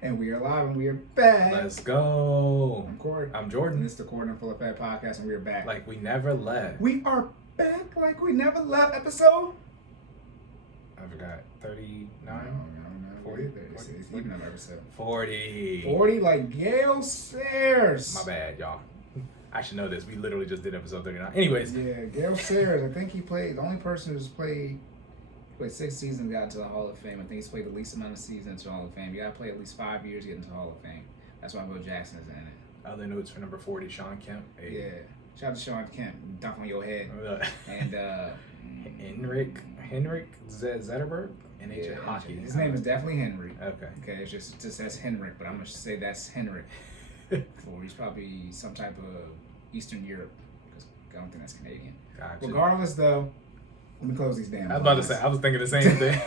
And we are live and we are back. Let's go. I'm Cory. I'm Jordan. And this is the Cory and FinallyFit podcast, and we are back. Like we never left. We are back like we never left. Episode? I forgot. 39? No. 40? It's even number episode. 40. 40 like Gale Sayers. My bad, y'all. I should know this. We literally just did episode 39. Anyways. Yeah, Gale Sayers. I think he played, the only person who's played 6 seasons, got into the Hall of Fame. I think he's played the least amount of seasons to the Hall of Fame. You gotta play at least 5 years to get into the Hall of Fame. That's why Bo Jackson is in it. Other notes for number 40, Sean Kemp. Hey. Yeah. Shout out to Sean Kemp. Dunk on your head. And Henrik Zetterberg? NHL hockey. His name is definitely Henry. Okay. It just says Henrik, but I'm gonna say that's Henrik. He's probably some type of Eastern Europe, because I don't think that's Canadian. Gotcha. Regardless, though, let me close these damn. I was about to say, I was thinking the same thing.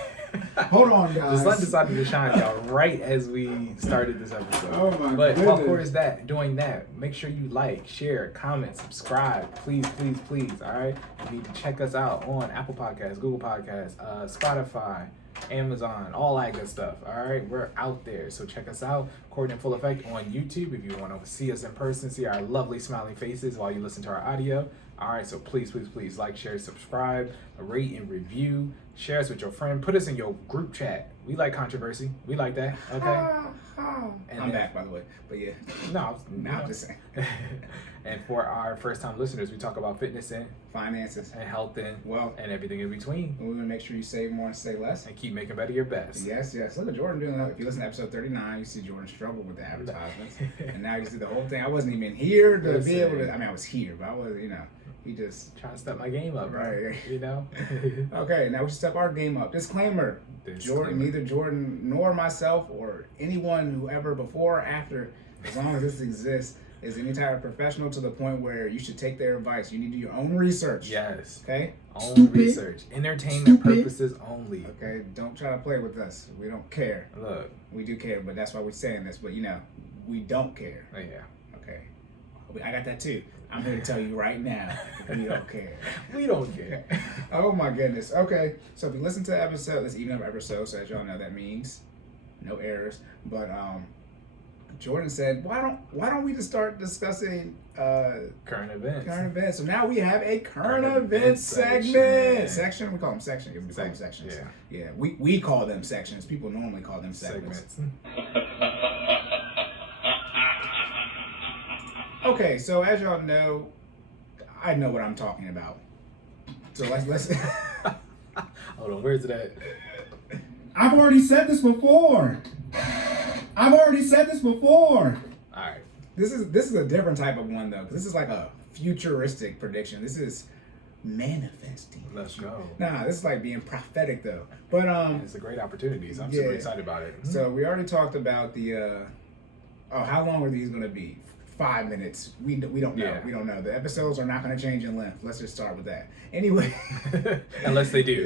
Hold on, guys. The sun decided to shine, y'all, right as we started this episode. Oh my But goodness. while Cory's doing that, make sure you like, share, comment, subscribe. Please, please, please. All right. You need to check us out on Apple Podcasts, Google Podcasts, Spotify, Amazon, all that good stuff. All right. We're out there. So check us out. Cory in Full Effect on YouTube. If you want to see us in person, see our lovely smiling faces while you listen to our audio. All right, so please, please, please like, share, subscribe, rate, and review. Share us with your friend. Put us in your group chat. We like controversy. We like that. Okay. And I'm back, by the way. But yeah. I'm just saying. And for our first-time listeners, we talk about fitness and finances and health and wealth and everything in between. And we want to make sure you save more and save less. And keep making better your best. Yes. Look at Jordan doing that. If you listen to episode 39, you see Jordan struggle with the advertisements. And now you see the whole thing. I wasn't even here to be able to. I mean, I was here, but I was, he just trying to step my game up, right? Okay, now we should step our game up. Disclaimer. Jordan, neither Jordan nor myself or anyone who ever before or after, as long as this exists, is any type of professional to the point where you should take their advice. You need to do your own research. Yes. Okay? Own research. Entertainment purposes only. Okay? Don't try to play with us. We don't care. Look. We do care, but that's why we're saying this. But, we don't care. Oh, yeah. Okay? I got that too. I'm here to tell you right now, we don't care. We don't care. Oh, my goodness. Okay. So if you listen to the episode, this even number episode, so as y'all know, that means no errors. But, Jordan said, "Why don't we just start discussing current events?" Current events. So now we have a current events segment. Section. We call them sections. We call them sections. Yeah. We call them sections. People normally call them segments. Okay. So as y'all know, I know what I'm talking about. So let's. Hold on. Where's it at? I've already said this before. All right. This is a different type of one though, because this is like a futuristic prediction. This is manifesting. Let's go. Nah, this is like being prophetic though. But it's a great opportunity. So I'm super excited about it. So we already talked about the how long are these going to be? 5 minutes. We don't know. Yeah. We don't know. The episodes are not going to change in length. Let's just start with that. Anyway. Unless they do.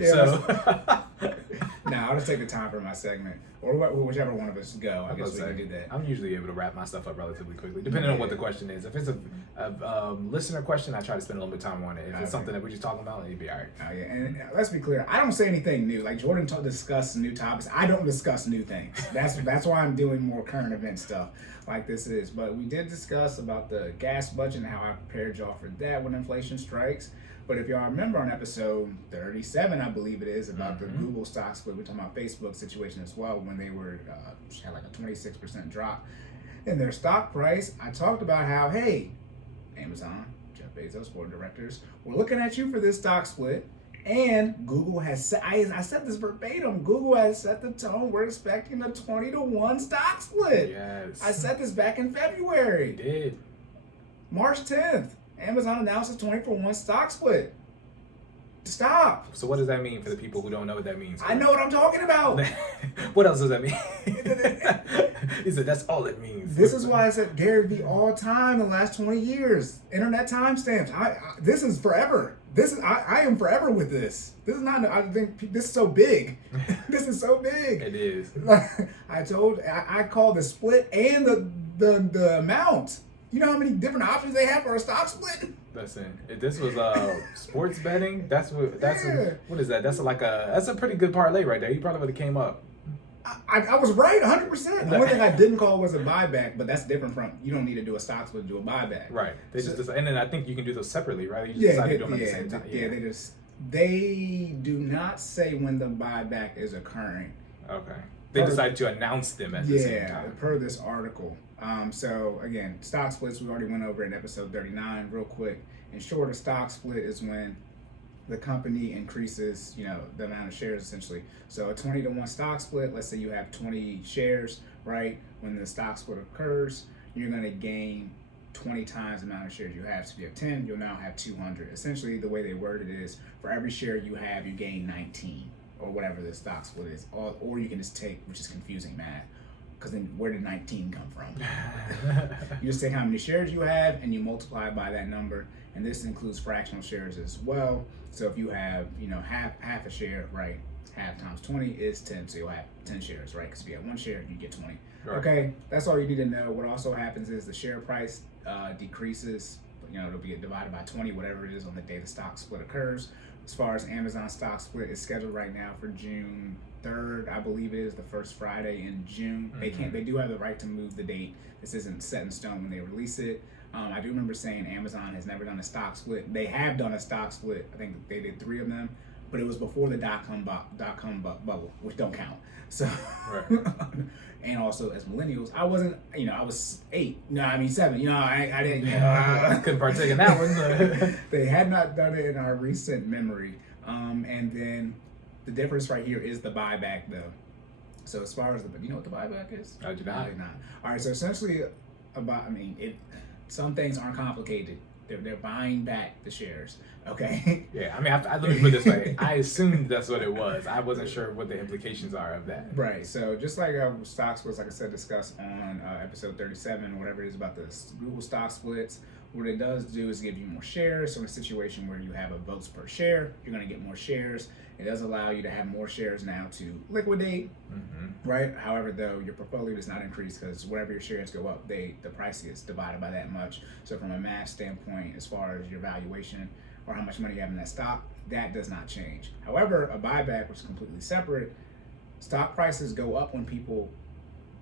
Nah, I'll just take the time for my segment. Or whichever one of us go. I guess we can do that. I'm usually able to wrap my stuff up relatively quickly, depending on what the question is. If it's a listener question, I try to spend a little bit of time on it. If it's something that we're just talking about, it'd be all right. Oh, yeah. And let's be clear. I don't say anything new. Like Jordan discuss new topics. I don't discuss new things. That's why I'm doing more current event stuff like this is. But we did discuss about the gas budget and how I prepared y'all for that when inflation strikes. But if y'all remember on episode 37, I believe it is, about the Google stock split, we're talking about Facebook situation as well, when they were had like a 26% drop in their stock price. I talked about how, hey, Amazon, Jeff Bezos, board of directors, we're looking at you for this stock split. And Google has set, I said this verbatim, Google has set the tone. We're expecting a 20-1 stock split. Yes. I said this back in February. You did. March 10th. Amazon announced a 20-1 stock split. Stop. So what does that mean for the people who don't know what that means? I know what I'm talking about. What else does that mean? He said that's all it means. This is why I said Gary Vee all time in the last 20 years. Internet timestamps. This is forever. I am forever with this. This is not. I think this is so big. This is so big. It is. I called the split and the amount. You know how many different options they have for a stock split? Listen, if this was sports betting, what is that? That's a pretty good parlay right there. You probably would have came up. I was right 100%. The only thing I didn't call was a buyback, but that's different from, you don't need to do a stock split to do a buyback. Right. They just and then I think you can do those separately, right? You just Yeah, decide to do them at the same time. They do not say when the buyback is occurring. Okay. They decided to announce them at the same time. Yeah, per this article. So again, stock splits we already went over in episode 39. Real quick, in short, a stock split is when the company increases, the amount of shares essentially. So a 20-to-1 stock split. Let's say you have 20 shares, right? When the stock split occurs, you're going to gain 20 times the amount of shares you have. So if you have 10, you'll now have 200. Essentially, the way they word it is, for every share you have, you gain 19. Or whatever the stock split is, or you can just take, which is confusing math, because then where did 19 come from? You just take how many shares you have and you multiply by that number, and this includes fractional shares as well. So if you have, half a share, right? Half times 20 is 10, so you'll have 10 shares, right? Because if you have one share, you get 20. Right. Okay, that's all you need to know. What also happens is the share price decreases. It'll be divided by 20, whatever it is on the day the stock split occurs. As far as Amazon stock split is scheduled right now for June 3rd, I believe it is the first Friday in June. Mm-hmm. They do have the right to move the date. This isn't set in stone when they release it. I do remember saying Amazon has never done a stock split. They have done a stock split. I think they did 3 of them, but it was before the dot-com bubble, which don't count. So, right. And also as millennials, I wasn't, I was 7. I didn't, couldn't partake in that one. They had not done it in our recent memory. And then the difference right here is the buyback, though. So as far as you know what the buyback is? I do not. All right. So essentially, some things aren't complicated. They're buying back the shares. Okay. Yeah, let me put it this way. I assumed that's what it was. I wasn't sure what the implications are of that. Right. So just like stock splits, like I said, discussed on episode 37, whatever it is about the Google stock splits, what it does do is give you more shares. So in a situation where you have a votes per share, you're going to get more shares. It does allow you to have more shares now to liquidate, right? However, though, your portfolio does not increase because wherever your shares go up, the price is divided by that much. So from a math standpoint, as far as your valuation or how much money you have in that stock, that does not change. However, a buyback, which is completely separate, stock prices go up when people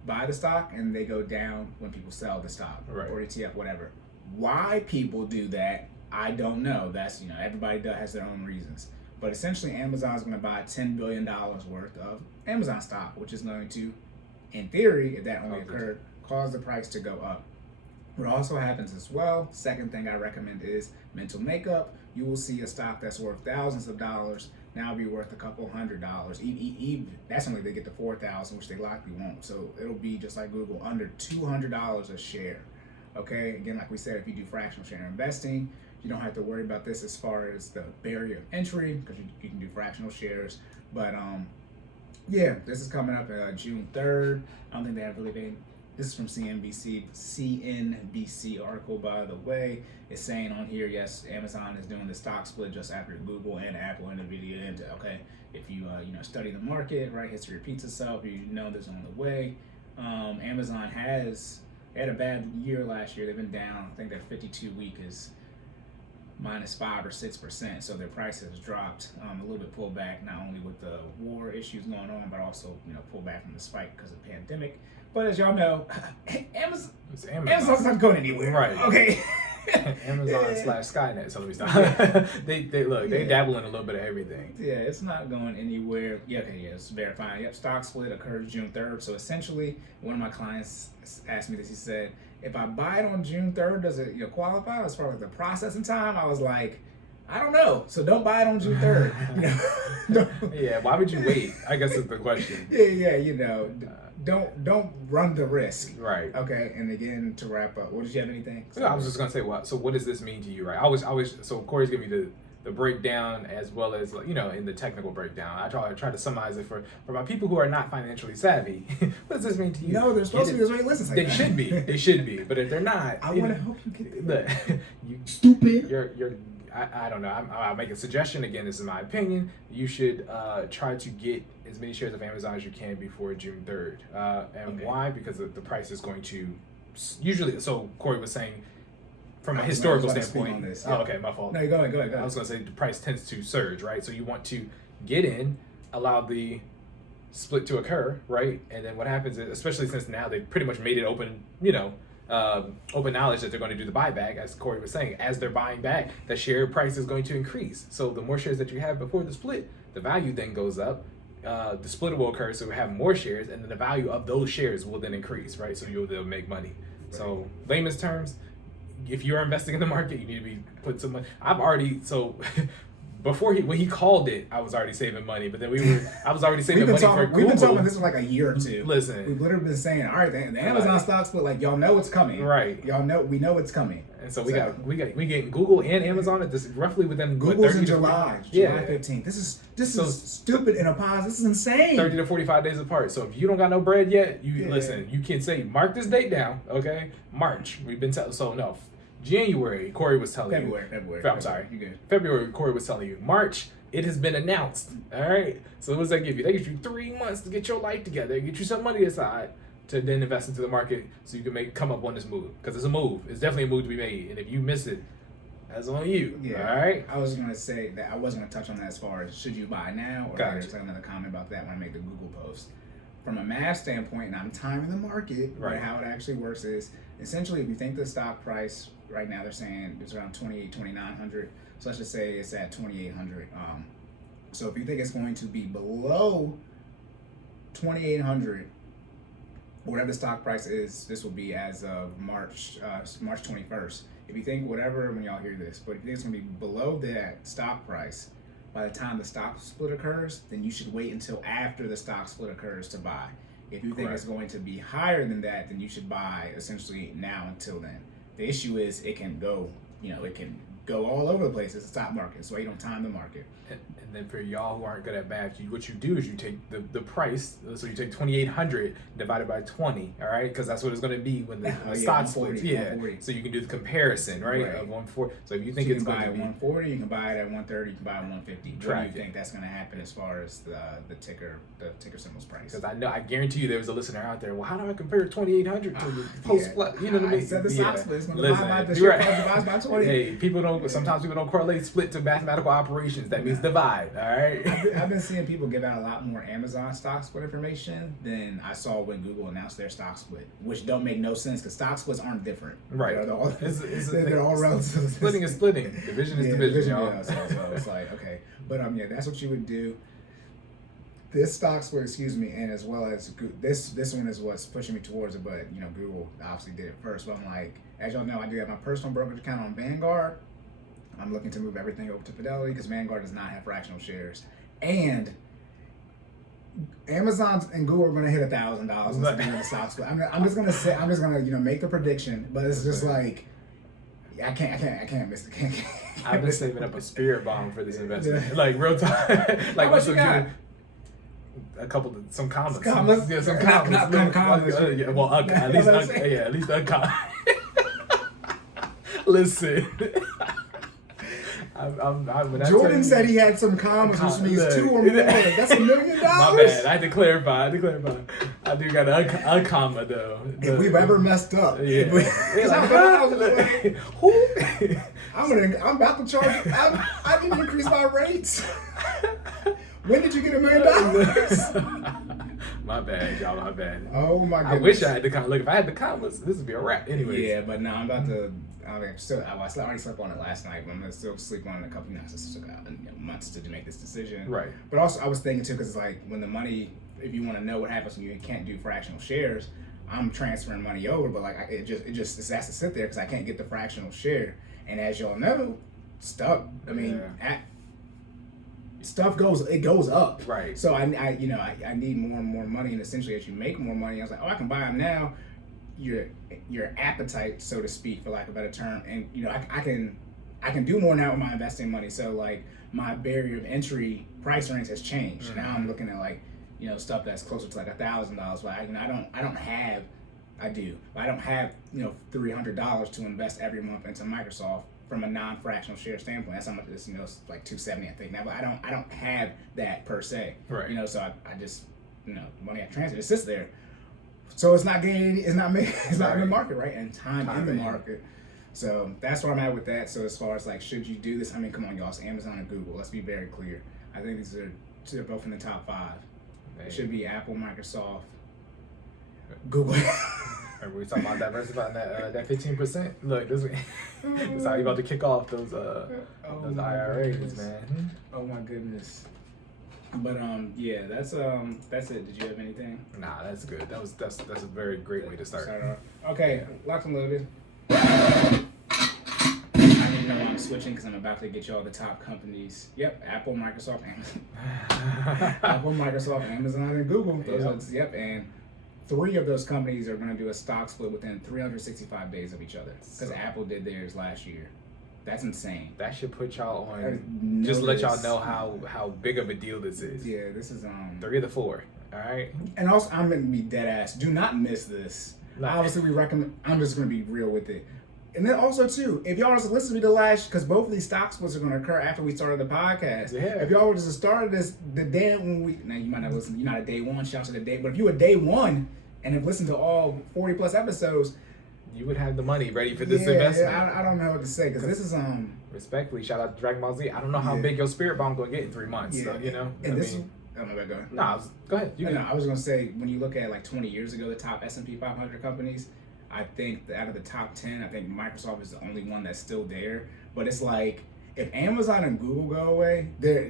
buy the stock and they go down when people sell the stock, right, or ETF, whatever. Why people do that, I don't know. That's, everybody has their own reasons. But essentially, Amazon is going to buy $10 billion worth of Amazon stock, which is going to, in theory, if that only occurred, cause the price to go up. What also happens as well, second thing I recommend is mental makeup. You will see a stock that's worth thousands of dollars now be worth a couple $100s. That's only if they get to 4,000, which they likely won't. So it'll be just like Google, under $200 a share. Okay, again, like we said, if you do fractional share investing, you don't have to worry about this as far as the barrier of entry because you can do fractional shares. But yeah, this is coming up June 3rd. I don't think they have really been. This is from CNBC article, by the way. It's saying on here, yes, Amazon is doing the stock split just after Google and Apple and Nvidia. And okay, if you study the market, right, history repeats itself. You know this on the way. Amazon had a bad year last year. They've been down. I think their 52-week is -5 or 6%. So their price has dropped a little bit, pulled back, not only with the war issues going on, but also pulled back from the spike because of the pandemic. But as y'all know, Amazon's not going anywhere. Right. Okay. Amazon / Skynet. So let me stop. They dabble in a little bit of everything. Yeah, it's not going anywhere. Yeah, okay, yeah, it's verifying. Yep, stock split occurs June 3rd. So essentially, one of my clients asked me this. He said, if I buy it on June 3rd, does it qualify as far as the processing time? I was like, I don't know. So don't buy it on June 3rd. Yeah, why would you wait? I guess is the question. Yeah, don't run the risk. Right. Okay, and again, to wrap up, did you have anything? So I was just gonna say, what does this mean to you, right? I always so Cory's giving me the breakdown as well as in the technical breakdown. I try to summarize it for my people who are not financially savy. What does this mean to you? No, they're supposed to be this way. Listen, they should be. They should be. But if they're not, I want to help you get there. Look, you stupid. You're I don't know. I'll make a suggestion. Again, this is my opinion. You should try to get as many shares of Amazon as you can before June 3rd. And okay. Why? Because the price is going to usually. So Cory was saying, from a historical standpoint. This, yeah. Oh, okay, my fault. No, go ahead. I was going to say the price tends to surge, right? So you want to get in, allow the split to occur, right? And then what happens is, especially since now they've pretty much made it open, open knowledge that they're going to do the buyback, as Cory was saying, as they're buying back, the share price is going to increase. So the more shares that you have before the split, the value then goes up. The split will occur, so we have more shares, and then the value of those shares will then increase, right? So they'll make money. Right. So layman's terms, if you're investing in the market, you need to put some money. When he called it, I was already saving money, but then I was already saving money for Google. We've been talking about this for like a year or two. Listen. We've literally been saying, all right, the Amazon stock split, like, y'all know it's coming. Right. We know it's coming. And so we get Google and Amazon at this roughly within Google's in July 15th. This is stupid in a pause. This is insane. 30 to 45 days apart. So if you don't got no bread yet, listen, you can say, mark this date down, okay? March. We've been January, Cory was telling you. February. I'm sorry. You good. February, Cory was telling you. March, it has been announced. All right. So what does that give you? That gives you 3 months to get your life together, get you some money aside to then invest into the market so you can come up on this move. Because it's a move. It's definitely a move to be made. And if you miss it, that's on you. Yeah. All right. I was gonna say that I wasn't gonna touch on that as far as should you buy now or there's another comment about that when I make the Google post. From a math standpoint, and I'm timing the market, right? How it actually works is essentially if you think the stock price right now, they're saying it's around 2,900. So let's just say it's at 2,800. So if you think it's going to be below 2,800, whatever the stock price is, this will be as of March 21st. If you think when y'all hear this, but if you think it's going to be below that stock price, by the time the stock split occurs, then you should wait until after the stock split occurs to buy. If you think it's going to be higher than that, then you should buy essentially now until then. The issue is it can go all over the place. It's a stock market, so you don't time the market. And then for y'all who aren't good at math, what you do is you take the price. So you take 2,800 divided by 20, all right? Because that's what it's going to be when the stock splits. Yeah. So you can do the comparison, right? Of 140. So if you think it's going to be 140, you can buy it at 130. You can buy it at 150. What do you think that's going to happen as far as the ticker symbol's price? Because I guarantee you there was a listener out there. Well, how do I compare 2,800 to the post? You know what I mean? I said the stock split is going to divide the share price divides by 20. Hey, sometimes people don't correlate split to mathematical operations. That means divide. All right. I've been seeing people give out a lot more Amazon stock split information than I saw when Google announced their stock split, which don't make no sense because stock splits aren't different. Right. They're all relative. Splitting is splitting. Division is division. Yeah. So it's like okay, but that's what you would do. This stock split, and as well as this one is what's pushing me towards it. But Google obviously did it first. But I'm like, as y'all know, I do have my personal brokerage account on Vanguard. I'm looking to move everything over to Fidelity because Vanguard does not have fractional shares. And Amazon and Google are going to hit $1,000 instead of the stock split. I'm just going to make the prediction, but it's just like I can't miss it. I've been saving up a spirit bomb for this investment, like real time. Like what you got? Some commas. Some commas. At least a comma. Listen. Jordan said he had some commas, which means 2 or more. That's $1 million. My bad. I had to clarify. I do got a comma though. If we've ever messed up, I'm about to charge. I didn't increase my rates. When did you get $1 million? My bad, y'all. My bad. Oh my goodness. I wish I had the commas. Look, if I had the commas, this would be a wrap. Anyways. Yeah, but no, I'm about to. I already slept on it last night, but I'm gonna still sleep on it a couple nights. It took months to make this decision. Right. But also, I was thinking too, because it's like when the money. If you want to know what happens when you can't do fractional shares, I'm transferring money over, but like it just has to sit there because I can't get the fractional share. And as y'all know, stuff. Stuff goes up. Right. So I need more and more money, and essentially as you make more money, I was like, I can buy them now. Your appetite, so to speak, for lack of a better term, and I can do more now with my investing money. So like my barrier of entry price range has changed. Mm-hmm. Now I'm looking at like stuff that's closer to like $1,000. But I don't have $300 to invest every month into Microsoft from a non-fractional share standpoint. That's how much this it's like $270 I think now. But I don't have that per se. Right. So I just money I transfer it sits there. So it's not gaining. It's not in the market, right? And time in the market. So that's where I'm at with that. So as far as like, should you do this? I mean, come on, y'all. It's Amazon and Google. Let's be very clear. I think these are both in the top 5. Hey. It should be Apple, Microsoft, Google. Remember we talking about diversifying that 15%? Look, this is how you about to kick off those IRAs, goodness. man. Oh my goodness. But yeah, that's it. Did you have anything? Nah, that's good. That's a very great way to start. Okay, locked and loaded. I don't even know why I'm switching because I'm about to get you all the top companies. Yep, Apple, Microsoft, Amazon. Apple, Microsoft, Amazon, and Google. Yep, and 3 of those companies are going to do a stock split within 365 days of each other because Apple did theirs last year. That's insane. That should put y'all on. Just let y'all know how big of a deal this is. Yeah, this is 3 of the 4. All right. And also, I'm gonna be dead ass. Do not miss this. No. Obviously, we recommend. I'm just gonna be real with it. And then also too, if y'all just listen to me the last, because both of these stock splits are gonna occur after we started the podcast. Yeah. If y'all were just started this the day when we, now you might not listen. You're not a day one. Shout out to the day. But if you were day one and have listened to all 40 plus episodes, you would have the money ready for this investment. Yeah, I don't know what to say because this is Respectfully, shout out to Dragon Ball Z. I don't know how big your spirit bomb gonna get in 3 months. Yeah. So, you know. And this is. Oh my God, go ahead. No, go ahead. I was gonna say when you look at like 20 years ago, the top S&P 500 companies, I think that out of the top 10, I think Microsoft is the only one that's still there. But it's like if Amazon and Google go away,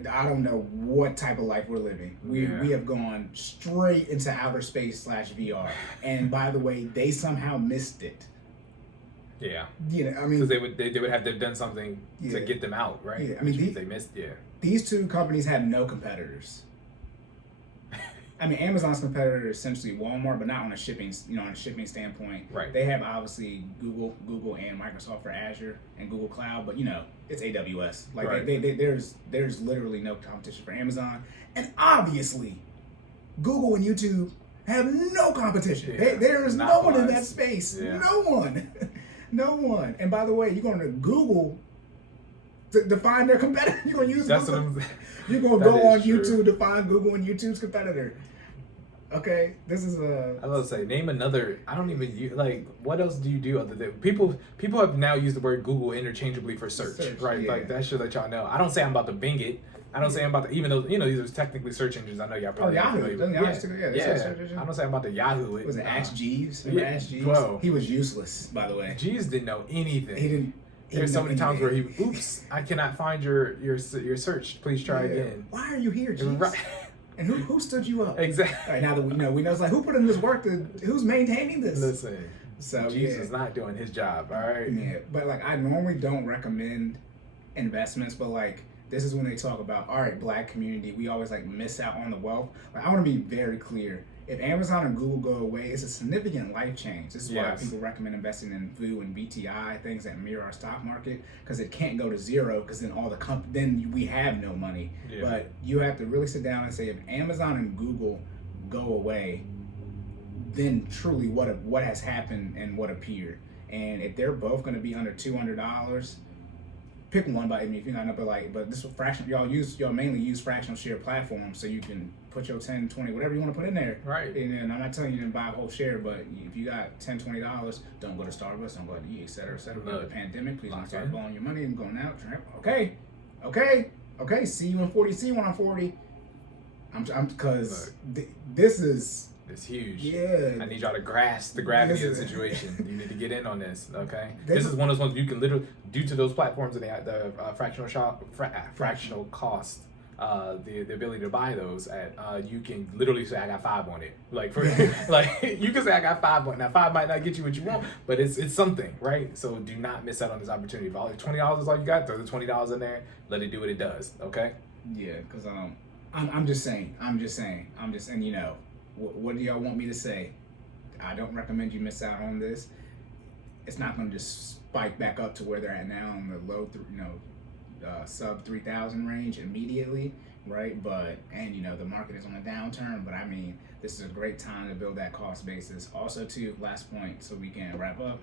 I don't know what type of life we're living. We have gone straight into outer space / VR. And by the way, they somehow missed it. Yeah. You know, I mean, because they would have to have done something to get them out, right? Yeah, I mean, they missed. Yeah. These 2 companies had no competitors. I mean, Amazon's competitor is essentially Walmart, but not on a shipping, on a shipping standpoint. Right. They have obviously Google and Microsoft for Azure and Google Cloud, but it's AWS. Like right. there's literally no competition for Amazon, and obviously, Google and YouTube have no competition. Yeah. There is no one in that space. Yeah. No one, no one. And by the way, you're going to Google to find their competitor. You're going to use That's Google. what I'm. You're going to go on true. YouTube to find Google and YouTube's competitor. Okay, this is I was gonna say, name another. I don't even use, like. What else do you do other than people have now used the word Google interchangeably for search right? Yeah. Like that should let y'all know. I don't say I'm about to Bing it. I don't say I'm about to, even though these are technically search engines. I know y'all probably. Yahoo. I don't say I'm about to Yahoo it. Was it Ask Jeeves? Ask Jeeves? Whoa. He was useless, by the way. Jeeves didn't know anything. He didn't. There's so many times where oops, I cannot find your search. Please try again. Why are you here, Jeeves? Right. And who stood you up? Exactly. All right, now that we know, it's like who put in this work? Who's maintaining this? Listen, so Jeeves is not doing his job. All right. Yeah, but like I normally don't recommend investments, but like this is when they talk about Black community. We always like miss out on the wealth. Like I want to be very clear. If Amazon and Google go away, it's a significant life change. This is why people recommend investing in VU and BTI, things that mirror our stock market, because it can't go to zero, because then then we have no money. Yeah. But you have to really sit down and say, if Amazon and Google go away, then truly what has happened and what appeared. And if they're both going to be under $200, pick one. But I mean, if you're not, but this fraction, y'all mainly use fractional share platforms, so you can put your 10, 20, whatever you want to put in there. Right. And I'm not telling you to buy a whole share, but if you got $10, $20, don't go to Starbucks, don't go to et cetera, et cetera. With the pandemic, please don't start blowing your money and going out. Okay. See you in 40. See you when I'm 40. I'm because this is. It's huge. Yeah. I need y'all to grasp the gravity of the situation. You need to get in on this, okay? This is one of those ones you can literally, due to those platforms and the fractional cost, the ability to buy those at, you can literally say I got 5 on it. Like you can say I got 5 on it. Now 5 might not get you what you want, but it's something, right? So do not miss out on this opportunity. If $20 is all you got, throw the $20 in there. Let it do what it does, okay? Yeah, because I'm just saying, and what do y'all want me to say? I don't recommend you miss out on this. It's not going to just spike back up to where they're at now in the low, sub 3,000 range immediately, right? But the market is on a downturn. But I mean, this is a great time to build that cost basis. Also, too, last point, so we can wrap up.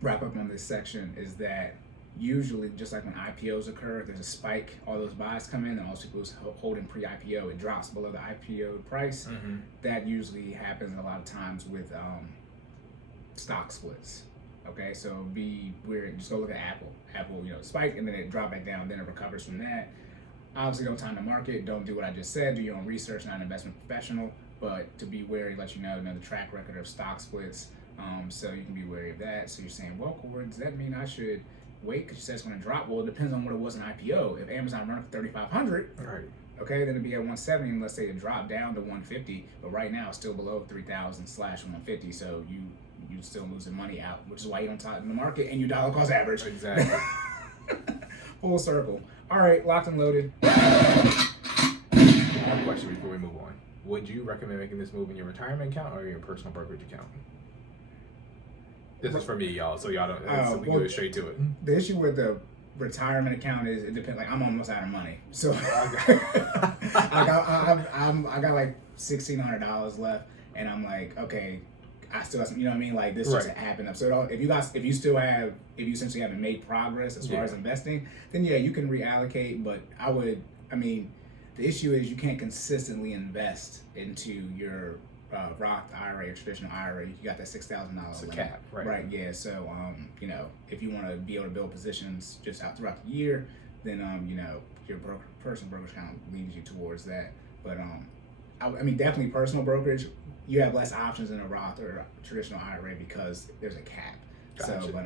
Wrap up on this section is that. Usually, just like when IPOs occur, there's a spike, all those buys come in, and most people holding pre-IPO, it drops below the IPO price. Mm-hmm. That usually happens a lot of times with stock splits. Okay, so just go look at Apple. Apple, spike, and then it dropped back down, then it recovers from that. Obviously, don't time the market. Don't do what I just said. Do your own research. Not an investment professional, but to be wary, let you know the track record of stock splits. So you can be wary of that. So you're saying, well, Cory, does that mean I should wait because you said it's going to drop? Well, it depends on what it was in IPO. If Amazon run up to 3,500, Right. okay, then it'd be at 170, and let's say it dropped down to 150, but right now it's still below 3,000/150. So you still losing money out, which is why you don't time the market and you dollar cost average. Exactly. Full circle. All right, locked and loaded. I have a question before we move on. Would you recommend making this move in your retirement account or your personal brokerage account? This is for me, y'all, so y'all don't. So we go straight to it. The issue with the retirement account is it depends. Like I'm almost out of money, so I got like $1,600 left, and I'm like, okay, I still have some, you know what I mean? Like this just happened up. So if you essentially haven't made progress as far as investing, then yeah, you can reallocate. But the issue is you can't consistently invest into your Roth IRA or traditional IRA. You got that $6,000 It's a limit. cap, right? Right. Yeah. So if you want to be able to build positions just out throughout the year, then your personal brokerage account leads you towards that. But definitely personal brokerage. You have less options in a Roth or a traditional IRA because there's a cap. Gotcha. So, but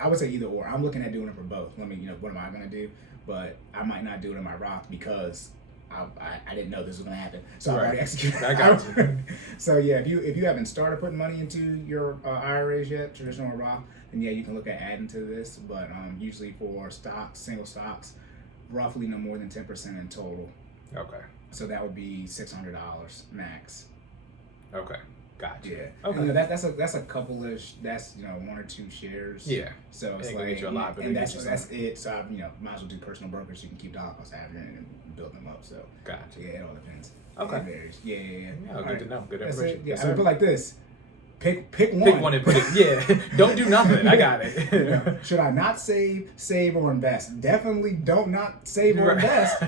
I would say either or. I'm looking at doing it for both. What am I going to do? But I might not do it in my Roth because I didn't know this was going to happen. So I already executed. I got you. So yeah, if you haven't started putting money into your IRAs yet, traditional or Roth, then yeah, you can look at adding to this. But usually for stocks, single stocks, roughly no more than 10% in total. Okay. So that would be $600 max. Okay. Gotcha. Yeah. Okay. And that's a couple-ish. That's 1 or 2 shares. Yeah. So it's It like get you a lot, but and it that's gets you that's it. So I might as well do personal brokerage. So you can keep dollar cost averaging and build them up. So Gotcha. yeah, it all depends. Okay. It varies. Yeah. Yeah, All good to know. Good That's information. it. Yeah. Yes, I would sir. put it like this. Pick one. Pick one and put it. Yeah. Don't do nothing. I got it. Yeah. Should I not save, or invest? Definitely don't not save or invest.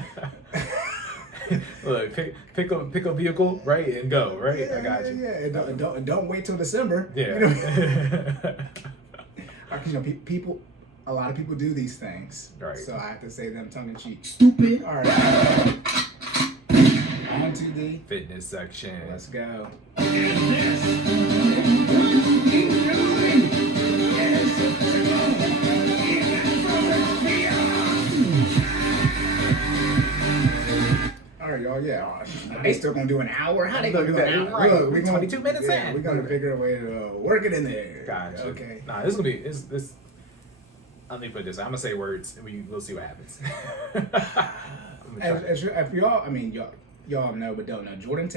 Look, pick a vehicle, right, and go, right. Yeah, I got you. Yeah. And don't wait till December. Yeah. People. A lot of people do these things. Right. So I have to say them tongue in cheek. Stupid. All right. On to the Fitness section. Let's go. All right, y'all. Yeah, they still gonna do an hour. How they gonna do an hour? Right. Look, We're 22 minutes in. We're gonna figure a way to work it in there. Gotcha. Okay. Nah, this is gonna be this. Let me put it this. I'm gonna say words, and we'll see what happens. If y'all know but don't know, Jordan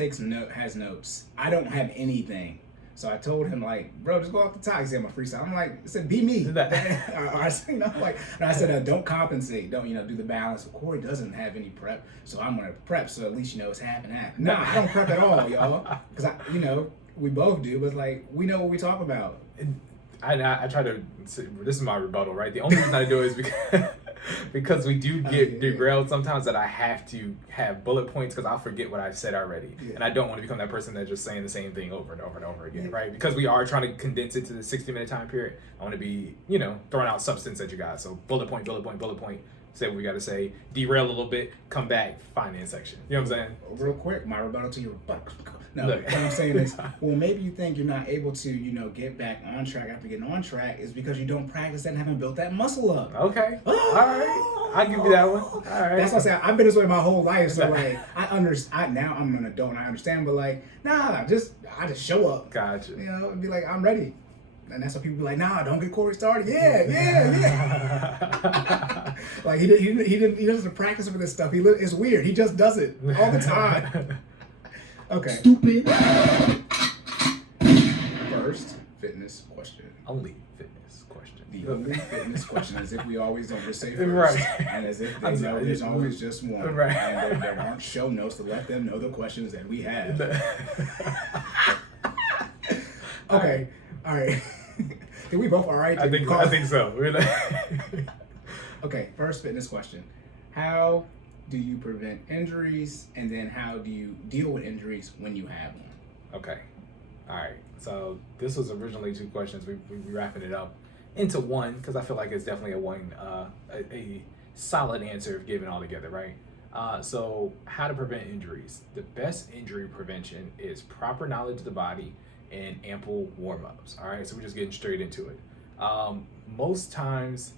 has notes. I don't have anything. So I told him, like, bro, just go off the top. He said, I'm a freestyle. I'm like, I said, be me. I said, don't compensate. Don't, do the balance. Cory doesn't have any prep, so I'm going to prep, so at least, it's half and half. No, I don't prep at all, y'all. Because, we both do, but, like, we know what we talk about. I try to. This is my rebuttal, right? The only reason I do it is because we do get derailed sometimes that I have to have bullet points because I'll forget what I've said already, and I don't want to become that person that's just saying the same thing over and over and over again, right? Because we are trying to condense it to the 60-minute time period. I want to be, throwing out substance at you guys. So bullet point. Say what we got to say. Derail a little bit. Come back. Finance section. You know what I'm saying? Real quick, my rebuttal to your rebuttal. No, Look. what I'm saying is, well, maybe you think you're not able to, get back on track after getting on track is because you don't practice that and haven't built that muscle up. Okay. All right. I'll give you that one. All right. That's what I said. I've been this way my whole life, so like I understand. Now I'm an adult and I understand, but like, I just show up. Gotcha. And be like, I'm ready. And that's why people be like, nah, don't get Cory started. Yeah. Like he doesn't practice for this stuff. It's weird. He just does it all the time. Okay. Stupid. First fitness question. Only fitness question. The only fitness question, as if we always don't just say first, Right. and as if they know there's always just one, Right. and there aren't show notes to let them know the questions that we have. Okay, all right. Did we both all right? I think so. Okay, first fitness question: how do you prevent injuries, and then how do you deal with injuries when you have them? Okay. All right. So this was originally 2 questions. We wrapping it up into one because I feel like it's definitely a solid answer given all together, right? So how to prevent injuries. The best injury prevention is proper knowledge of the body and ample warm-ups. All right, so we're just getting straight into it. Most times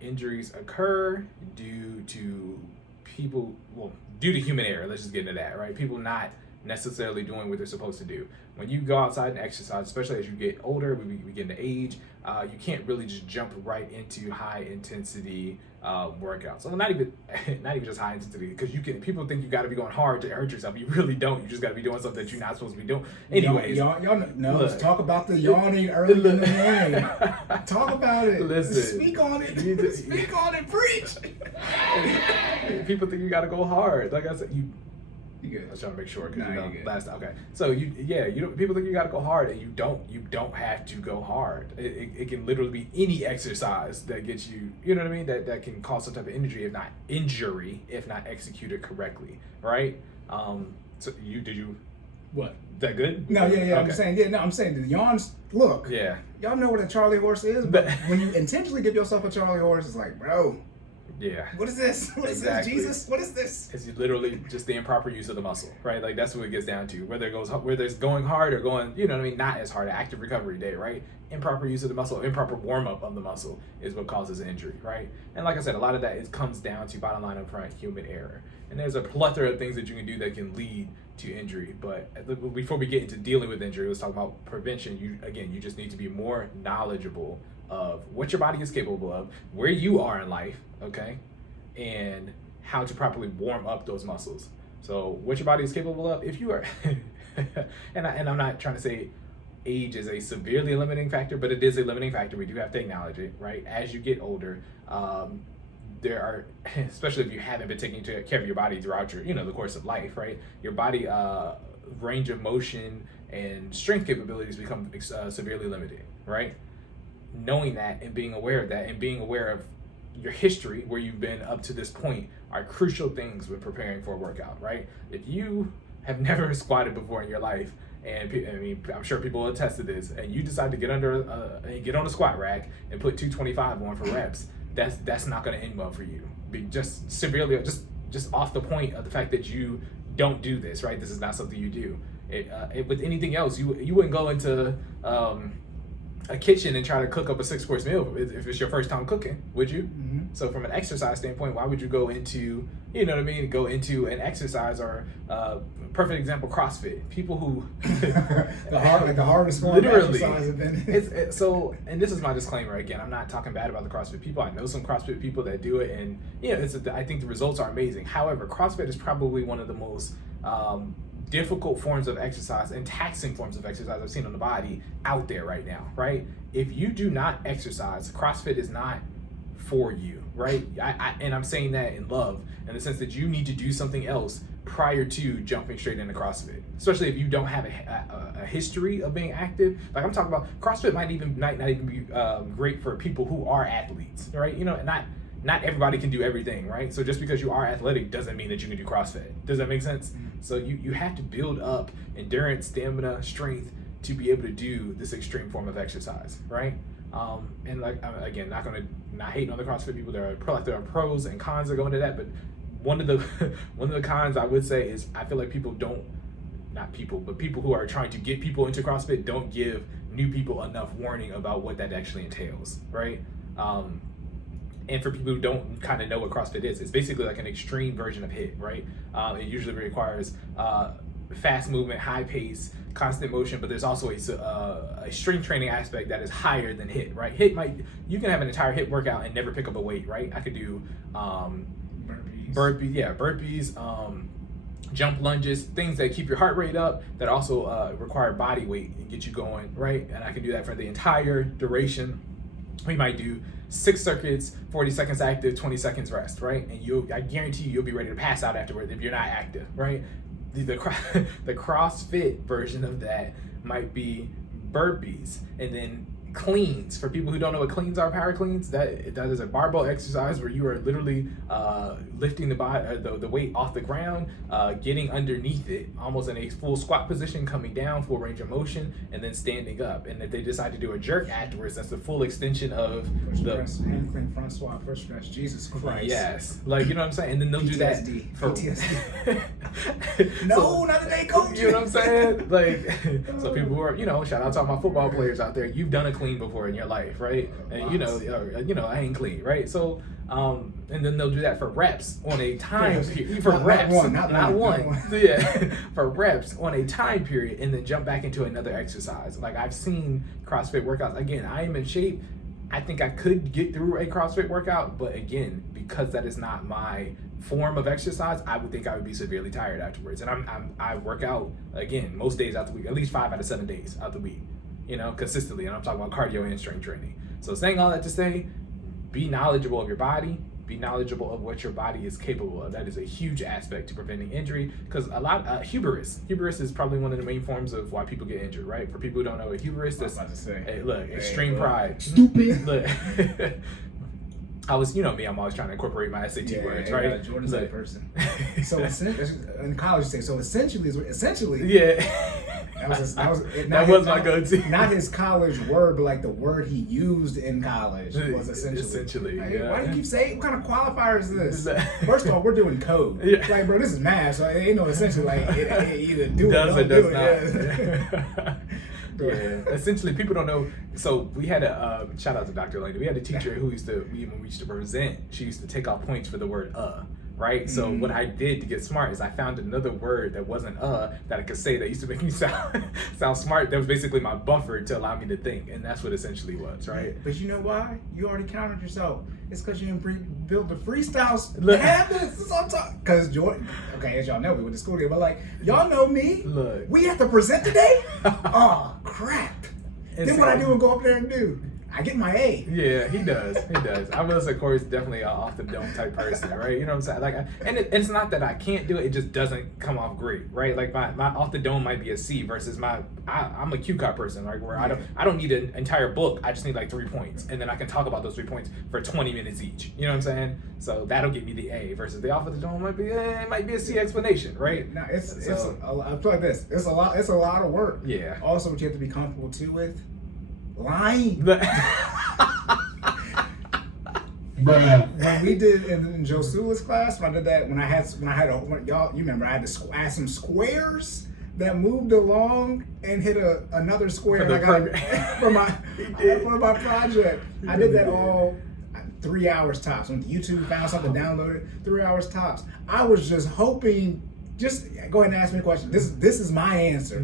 injuries occur due to human error. Let's just get into that, right? People not necessarily doing what they're supposed to do. When you go outside and exercise, especially as you get older, we get into age, you can't really just jump right into high intensity workouts. Well, not even just high intensity, because people think you got to be going hard to hurt yourself. You really don't. You just got to be doing something that you're not supposed to be doing. Anyways, y'all no, let's talk about the yawning early in the morning. Talk about it. Listen, speak on it. Speak on it. Preach. People think you got to go hard. Like I said, you good. I was trying to make sure because good. last time. Okay, so people think you got to go hard, and you don't have to go hard. It can literally be any exercise that gets you, you know what I mean, that can cause some type of injury if not executed correctly, right? So did you what? That good? No, yeah. Okay. I'm saying the yawns. Look, yeah, y'all know what a Charlie horse is, but when you intentionally give yourself a Charlie horse, it's like, bro. Yeah. What is this? What is this, Jesus? What is this? It's literally just the improper use of the muscle, right? Like that's what it gets down to. Whether it's going hard or going, you know what I mean, not as hard, active recovery day, right? Improper use of the muscle, improper warm up of the muscle is what causes injury, right? And like I said, a lot of that comes down to, bottom line up front, human error. And there's a plethora of things that you can do that can lead to injury. But before we get into dealing with injury, let's talk about prevention. You just need to be more knowledgeable of what your body is capable of, where you are in life, okay, and how to properly warm up those muscles. So what your body is capable of, if you are, and I'm not trying to say age is a severely limiting factor, but it is a limiting factor. We do have to acknowledge it, right? As you get older, there are, especially if you haven't been taking care of your body throughout your, the course of life, right? Your body range of motion and strength capabilities become severely limited, right? Knowing that and being aware of that and being aware of your history, where you've been up to this point, are crucial things when preparing for a workout, right? If you have never squatted before in your life, and I'm sure people will attest to this, and you decide to get on a squat rack and put 225 on for reps, that's not going to end well for you. Just severely, just off the point of the fact that you don't do this, right? This is not something you do. With anything else, you wouldn't go into a kitchen and try to cook up a 6-course meal if it's your first time cooking, would you? Mm-hmm. So from an exercise standpoint, why would you go into, go into an exercise, or perfect example, CrossFit? People who the hardest form literally, of exercise. So, and this is my disclaimer again. I'm not talking bad about the CrossFit people. I know some CrossFit people that do it, and I think the results are amazing. However, CrossFit is probably one of the most difficult forms of exercise and taxing forms of exercise I've seen on the body out there right now, right? If you do not exercise, CrossFit is not for you, right? And I'm saying that in love, in the sense that you need to do something else prior to jumping straight into CrossFit, especially if you don't have a history of being active. Like I'm talking about, CrossFit might not even be great for people who are athletes, right? Not everybody can do everything, right? So just because you are athletic doesn't mean that you can do CrossFit. Does that make sense? Mm-hmm. So you have to build up endurance, stamina, strength to be able to do this extreme form of exercise, right? And like, again, not hating on the CrossFit people. There are pros and cons that go into that, but one of the cons I would say is I feel like people who are trying to get people into CrossFit don't give new people enough warning about what that actually entails, right? And for people who don't kind of know what CrossFit is, it's basically like an extreme version of HIIT, right? It usually requires fast movement, high pace, constant motion, but there's also a strength training aspect that is higher than HIIT, right? You can have an entire HIIT workout and never pick up a weight, right? I could do burpees, jump lunges, things that keep your heart rate up, that also require body weight and get you going, right? And I can do that for the entire duration. We might do 6 circuits, 40 seconds active, 20 seconds rest, right? And I guarantee you'll be ready to pass out afterwards if you're not active, right? The CrossFit version of that might be burpees, and then cleans. For people who don't know what cleans are, power cleans, that is a barbell exercise where you are literally lifting the weight off the ground, getting underneath it, almost in a full squat position, coming down, full range of motion, and then standing up. And if they decide to do a jerk afterwards, that's the full extension of press, hand clean, front squat, push press. Jesus Christ. Yes, like, you know what I'm saying. And then they'll do that for PTSD. No, not today, coach. You know what I'm saying? Like, so people who are, you know, shout out to all my football players out there. You've done a clean before in your life, right? And you know, I ain't clean, right? So, and then they'll do that for reps on a time period. For reps, not one. Yeah, for reps on a time period, and then jump back into another exercise. Like, I've seen CrossFit workouts. Again, I am in shape. I think I could get through a CrossFit workout, but again, because that is not my form of exercise, I would think I would be severely tired afterwards. And I work out, again, most days out the week, at least 5 out of 7 days out the week, you know, consistently. And I'm talking about cardio and strength training. So saying all that to say, be knowledgeable of your body, be knowledgeable of what your body is capable of. That is a huge aspect to preventing injury, because a lot hubris is probably one of the main forms of why people get injured, right? For people who don't know what hubris, that's extreme pride. Stupid. Look, I was, you know me, I'm always trying to incorporate my SAT words, right? Jordan's that person. So in college, so essentially, yeah. That was my go-to. Not his college word, but like the word he used in college was essentially. Like, yeah. Why do you keep saying? What kind of qualifier is this? First of all, we're doing code. Yeah. Like, bro, this is math, so it ain't no essentially. Like, it either do does it or does do not. it. Yeah, essentially, people don't know. So we had a shout out to Dr. Lane. We had a teacher who when we used to present, she used to take off points for the word right? So what I did to get smart is I found another word that wasn't that I could say that used to make me sound smart. That was basically my buffer to allow me to think, and that's what essentially was, right? But you know why? You already counted yourself. It's because you didn't build the freestyles habits. Because Jordan, okay, as y'all know, we went to school here, but like, y'all know me. Look, we have to present today? Oh, crap. Then what I do and go up there and do? I get my A. Yeah, he does. I will say Cory's definitely an off the dome type person, right? You know what I'm saying? Like, and it's not that I can't do it; it just doesn't come off great, right? Like my off the dome might be a C versus I'm a cue card person, like where I don't need an entire book. I just need like 3 points, and then I can talk about those 3 points for 20 minutes each. You know what I'm saying? So that'll get me the A versus the off the dome might be a C explanation, right? No, I feel like this. It's a lot of work. Yeah. Also, what you have to be comfortable too with. Lying. When we did in Joe Sula's class, when I did that, when I had y'all, you remember I had to add some squares that moved along and hit another square for my project. I did that all 3 hours tops. Went to YouTube, found something, downloaded 3 hours tops. I was just hoping. Just go ahead and ask me a question. This is my answer.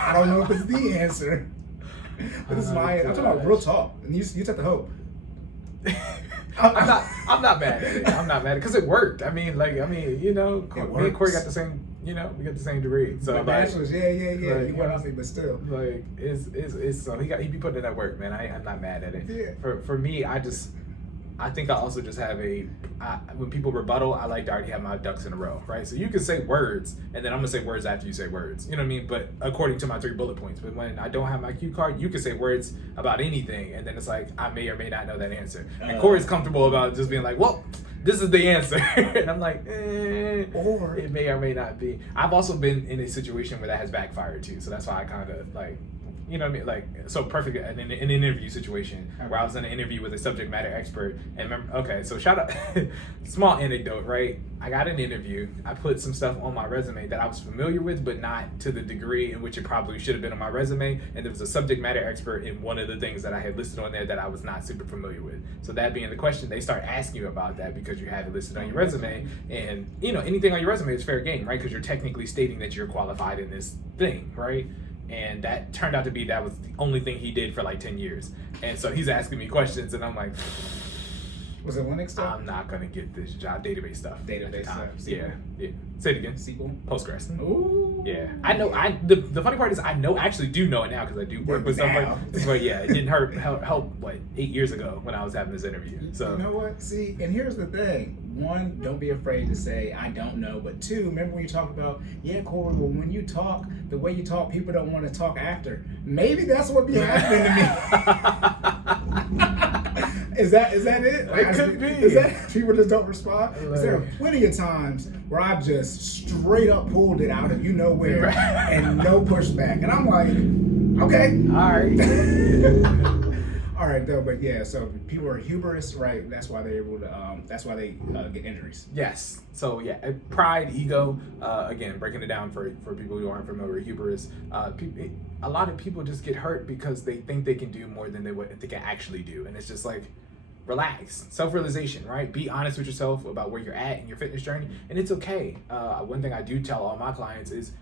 I don't know if it's the answer. But this is I'm talking about real talk, and you just have to hope. I'm not mad at it. I'm not mad because it worked. I mean, you know, me and Cory got the same. You know, we got the same degree. So my bachelor's, yeah. Like, you went off me, but still. Like it's so he be putting in that work, man. I'm not mad at it. Yeah. For me, I think I also just have when people rebuttal, I like to already have my ducks in a row, right? So you can say words, and then I'm gonna say words after you say words. You know what I mean? But according to my 3 bullet points. But when I don't have my cue card, you can say words about anything, and then it's like I may or may not know that answer. And Cory's comfortable about just being like, well, this is the answer, and I'm like, or it may or may not be. I've also been in a situation where that has backfired too, so that's why I kind of like. You know what I mean? Like, so perfect in an interview situation where I was in an interview with a subject matter expert. And remember, okay, so shout out, small anecdote, right? I got an interview. I put some stuff on my resume that I was familiar with, but not to the degree in which it probably should have been on my resume. And there was a subject matter expert in one of the things that I had listed on there that I was not super familiar with. So that being the question, they start asking you about that because you have it listed on your resume. And, you know, anything on your resume is fair game, right? Because you're technically stating that you're qualified in this thing, right? And that turned out to be that was the only thing he did for like 10 years. And so he's asking me questions, and I'm like, Was it Linux stuff? I'm not gonna get this job database stuff. Database stuff. Yeah. Say it again. SQL. Postgres. Ooh. Yeah, I know. The funny part is I actually do know it now because I do work with stuff like this. But yeah, it didn't help like 8 years ago when I was having this interview. So you know what? See, and here's the thing. One, don't be afraid to say I don't know. But two, remember when you talk about Cory, well, when you talk, the way you talk, people don't want to talk after. Maybe that's what be happening to me. Is that it? Like, It could be. Is that people just don't respond? Because there are plenty of times where I've just straight up pulled it out of nowhere and no pushback, and I'm like, okay, all right. all right though. But yeah, so people are hubris, right? That's why they're able to. That's why they get injuries. Yes. So yeah, pride, ego. Again, breaking it down for people who aren't familiar with hubris. A lot of people just get hurt because they think they can do more than they can actually do, and it's just like, relax. Self-realization, right? Be honest with yourself about where you're at in your fitness journey, and it's okay. One thing I do tell all my clients is,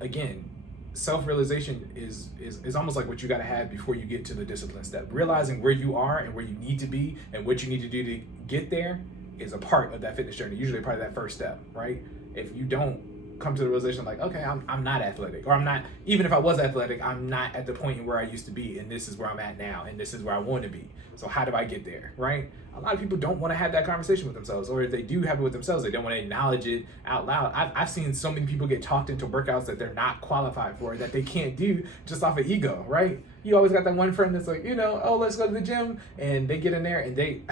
again, self-realization is almost like what you got to have before you get to the discipline step. Realizing where you are and where you need to be and what you need to do to get there is a part of that fitness journey, usually part of that first step, right? If you don't come to the realization like, okay, I'm not athletic, or I'm not, even if I was athletic, I'm not at the point where I used to be, and this is where I'm at now, and this is where I want to be. So how do I get there, right? A lot of people don't want to have that conversation with themselves, or if they do have it with themselves, they don't want to acknowledge it out loud. I've seen so many people get talked into workouts that they're not qualified for, that they can't do just off of ego, right? You always got that one friend that's like, oh, let's go to the gym, and they get in there and they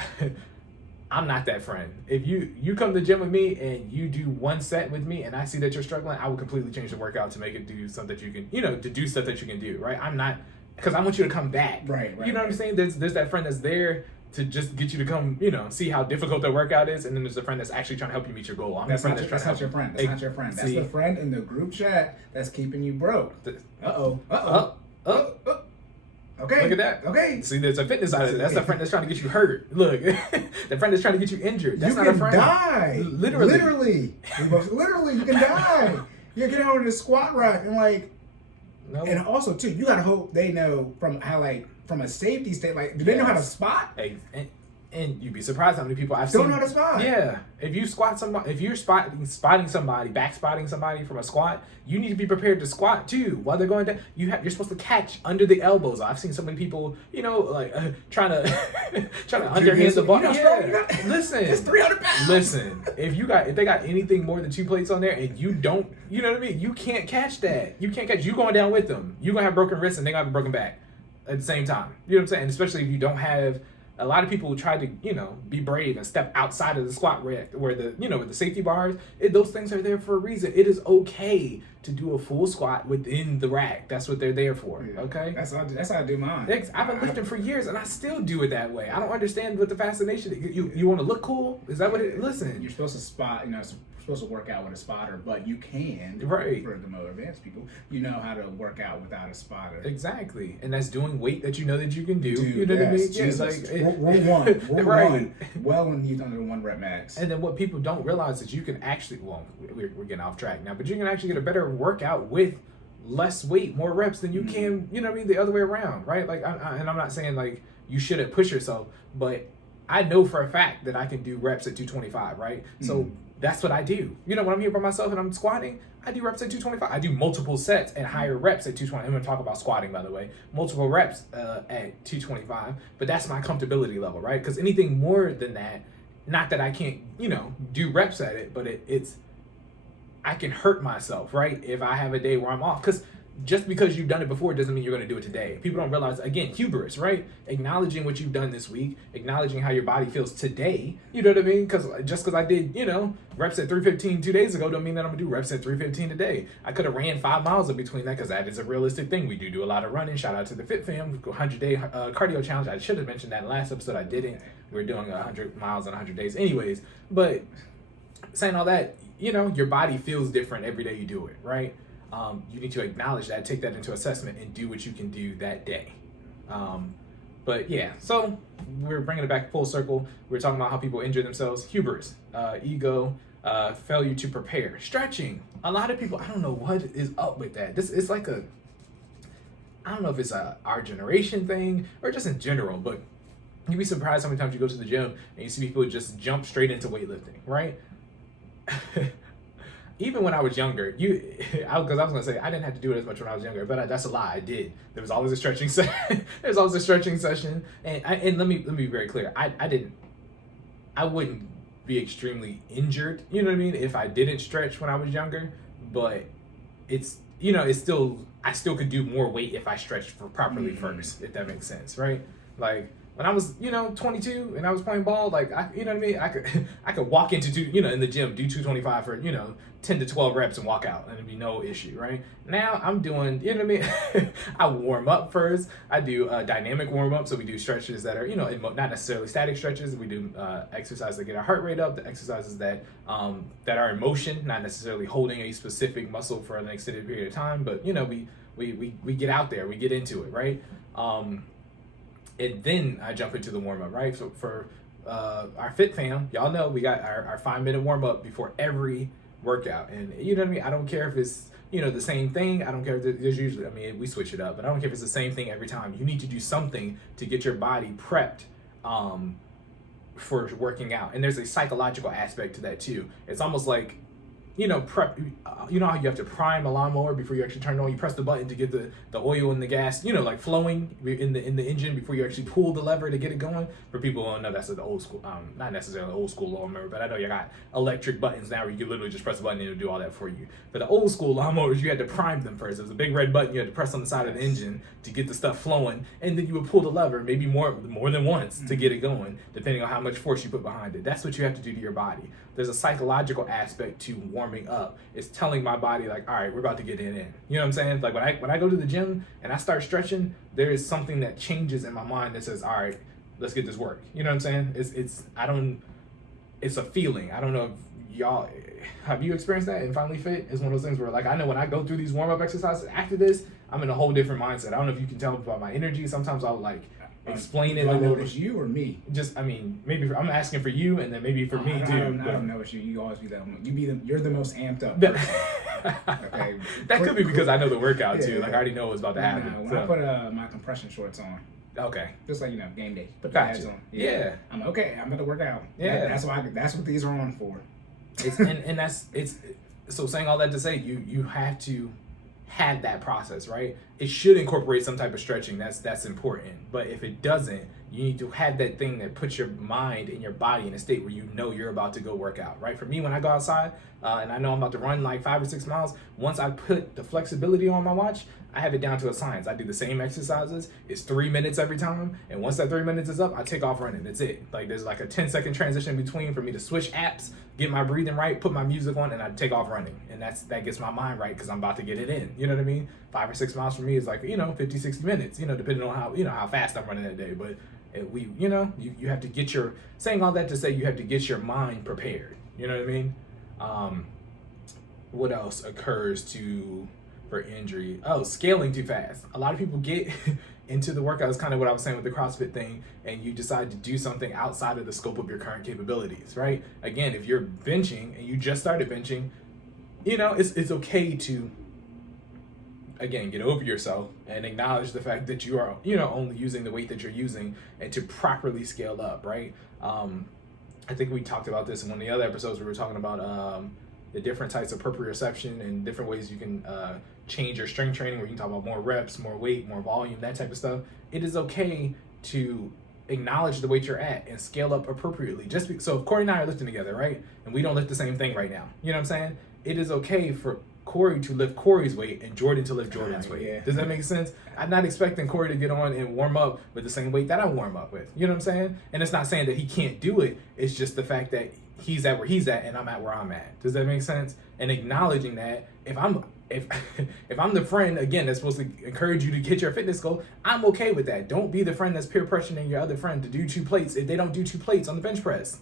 I'm not that friend. If you come to the gym with me and you do one set with me and I see that you're struggling, I will completely change the workout to make it do stuff that you can, to do stuff that you can do, right? I'm not, because I want you to come back. Right. You know what I'm saying? There's that friend that's there to just get you to come, see how difficult the workout is, and then there's a friend that's actually trying to help you meet your goal. That's not your friend. That's not your friend. That's the friend in the group chat that's keeping you broke. Okay. Look at that. Okay. See, there's a fitness side of it. That's the friend that's trying to get you hurt. Look, the friend that's trying to get you injured. That's not a friend. You can die. Literally, you can die. You get out of the squat rack and no. And also too, you gotta hope they know from a safety state. Do they know how to spot? And you'd be surprised how many people I've don't seen. know how to spot. Yeah, if you squat somebody, if you're spotting somebody, back spotting somebody from a squat, you need to be prepared to squat too while they're going down. You're supposed to catch under the elbows. I've seen so many people, trying to underhand the ball. Listen, it's 300 pounds. Listen, if they got anything more than 2 plates on there and you don't, you know what I mean? You can't catch that. You can't catch. You going down with them. You gonna have broken wrists and they gonna have a broken back at the same time. You know what I'm saying? And especially if you don't have. A lot of people try to, be brave and step outside of the squat rack where with the safety bars, those things are there for a reason. It is okay to do a full squat within the rack. That's what they're there for. Yeah. Okay. That's how I do mine. I've been lifting for years and I still do it that way. I don't understand what the fascination is. You want to look cool? Is that what it? Listen. You're supposed to spot. Supposed to work out with a spotter, but you can, right? For the more advanced people, you know how to work out without a spotter. Exactly, and that's doing weight that you know that you can do. You know what I mean? Jesus. Rule one, right? Well, when you under the 1 rep max. And then what people don't realize is you can actually, we're getting off track now, but you can actually get a better workout with less weight, more reps than you can. You know what I mean? The other way around, right? And I'm not saying you shouldn't push yourself, but I know for a fact that I can do reps at 225, right? So. That's what I do. When I'm here by myself and I'm squatting, I do reps at 225. I do multiple sets and higher reps at 220. I'm going to talk about squatting, by the way. Multiple reps at 225. But that's my comfortability level, right? Because anything more than that, not that I can't, do reps at it, but I can hurt myself, right? If I have a day where I'm off. Because just because you've done it before doesn't mean you're going to do it today. People don't realize, again, hubris, right? Acknowledging what you've done this week, acknowledging how your body feels today. You know what I mean? Because just because I did, reps at 315 2 days ago don't mean that I'm going to do reps at 315 today. I could have ran 5 miles in between that because that is a realistic thing. We do a lot of running. Shout out to the Fit Fam, 100-day cardio challenge. I should have mentioned that in the last episode. I didn't. We were doing 100 miles in 100 days anyways. But saying all that, your body feels different every day you do it, right? You need to acknowledge that, take that into assessment, and do what you can do that day. But yeah, so we're bringing it back full circle. We're talking about how people injure themselves. Hubris, ego, failure to prepare. Stretching. A lot of people, I don't know what is up with that. It's like I don't know if it's our generation thing or just in general, but You'd be surprised how many times you go to the gym and you see people just jump straight into weightlifting, right? Even when I was younger, because I was gonna say I didn't have to do it as much when I was younger, but that's a lie. I did. There was always a stretching session. There's always a stretching session, and let me be very clear. I wouldn't be extremely injured. You know what I mean? If I didn't stretch when I was younger, but it's still I still could do more weight if I stretched for properly first. If that makes sense, right? Like when I was 22 and I was playing ball, like you know what I mean? I could walk into in the gym, do 225 for 10 to 12 reps and walk out, and it'd be no issue, right? Now I'm doing, I warm up first. I do dynamic warm up, so we do stretches that are, not necessarily static stretches. We do exercises that get our heart rate up, the exercises that are in motion, not necessarily holding a specific muscle for an extended period of time, but we get out there, we get into it, right? And then I jump into the warm up, right? So for our fit fam, y'all know we got our 5-minute warm up before every workout, and you know what I mean. I don't care if it's the same thing. I don't care if there's usually, we switch it up, but I don't care if it's the same thing every time. You need to do something to get your body prepped for working out, and there's a psychological aspect to that too. It's almost like prep. You know how you have to prime a lawnmower before you actually turn it on. You press the button to get the oil and the gas, like flowing in the engine before you actually pull the lever to get it going. For people who don't know, that's the old school, not necessarily old school lawnmower, but I know you got electric buttons now where you can literally just press the button and it'll do all that for you. But the old school lawnmowers, you had to prime them first. There was a big red button you had to press on the side of the engine to get the stuff flowing, and then you would pull the lever maybe more than once to get it going, depending on how much force you put behind it. That's what you have to do to your body. There's a psychological aspect to warming up. It's telling my body, like, all right, we're about to get it in. You know what I'm saying? Like when I go to the gym and I start stretching, there is something that changes in my mind that says, all right, let's get this work. You know what I'm saying? It's a feeling. I don't know if y'all, have you experienced that in FinallyFit? It's one of those things where, like, I know when I go through these warm-up exercises, after this, I'm in a whole different mindset. I don't know if you can tell by my energy. Sometimes I'll, like, explain it a little bit. You or me? Just, maybe I'm asking for you, and then maybe for me too. I don't know. You always be that one. You're the most amped up person. Okay. That could be because I know the workout too. Like I already know what's about to happen. When I put my compression shorts on. Okay. Just like game day. Put the Gotcha. pads on. Yeah. I'm okay. I'm gonna work out. Yeah. That's what these are on for. So saying all that to say, you have to have that process, right? It should incorporate some type of stretching. That's important. But if it doesn't, you need to have that thing that puts your mind and your body in a state where you're about to go work out, right? For me, when I go outside and I know I'm about to run like 5 or 6 miles, once I put the flexibility on my watch, I have it down to a science. I do the same exercises. It's 3 minutes every time. And once that 3 minutes is up, I take off running. That's it. Like there's like a 10-second transition between for me to switch apps, get my breathing right, put my music on, and I take off running. And that gets my mind right because I'm about to get it in. You know what I mean? 5 or 6 miles for me is like, 50, 60 minutes, depending on how fast I'm running that day. But you have to get saying all that to say you have to get your mind prepared. You know what I mean? What else occurs for injury? Oh, scaling too fast. A lot of people get into the workout. It's kind of what I was saying with the CrossFit thing, and you decide to do something outside of the scope of your current capabilities, right? Again, if you're benching and you just started benching, it's okay to, again, get over yourself and acknowledge the fact that you are, only using the weight that you're using, and to properly scale up, right? I think we talked about this in one of the other episodes where we were talking about the different types of proprioception and different ways you can change your strength training, where you can talk about more reps, more weight, more volume, that type of stuff. It is okay to acknowledge the weight you're at and scale up appropriately. So if Cory and I are lifting together, right, and we don't lift the same thing right now, you know what I'm saying? It is okay for Cory to lift Cory's weight and Jordan to lift Jordan's weight. Yeah. Does that make sense? I'm not expecting Cory to get on and warm up with the same weight that I warm up with. You know what I'm saying? And it's not saying that he can't do it. It's just the fact that he's at where he's at and I'm at where I'm at. Does that make sense? And acknowledging that if I'm the friend, again, that's supposed to encourage you to hit your fitness goal, I'm okay with that. Don't be the friend that's peer pressuring your other friend to do 2 plates if they don't do 2 plates on the bench press.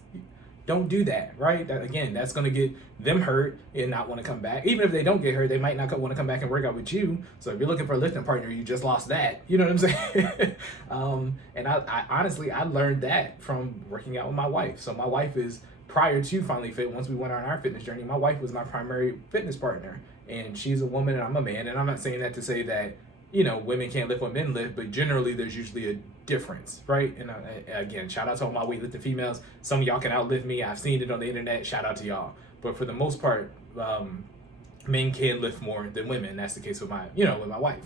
Don't do that, right? That's going to get them hurt and not want to come back. Even if they don't get hurt, they might not want to come back and work out with you. So if you're looking for a lifting partner, you just lost that. You know what I'm saying? And I honestly, I learned that from working out with my wife. So my wife is, prior to FinallyFit, once we went on our fitness journey, my wife was my primary fitness partner. And she's a woman and I'm a man. And I'm not saying that to say that women can't lift what men lift, but generally there's usually a difference, right? And again, shout out to all my weightlifting females. Some of y'all can outlift me. I've seen it on the internet. Shout out to y'all. But for the most part, men can lift more than women. That's the case with my wife.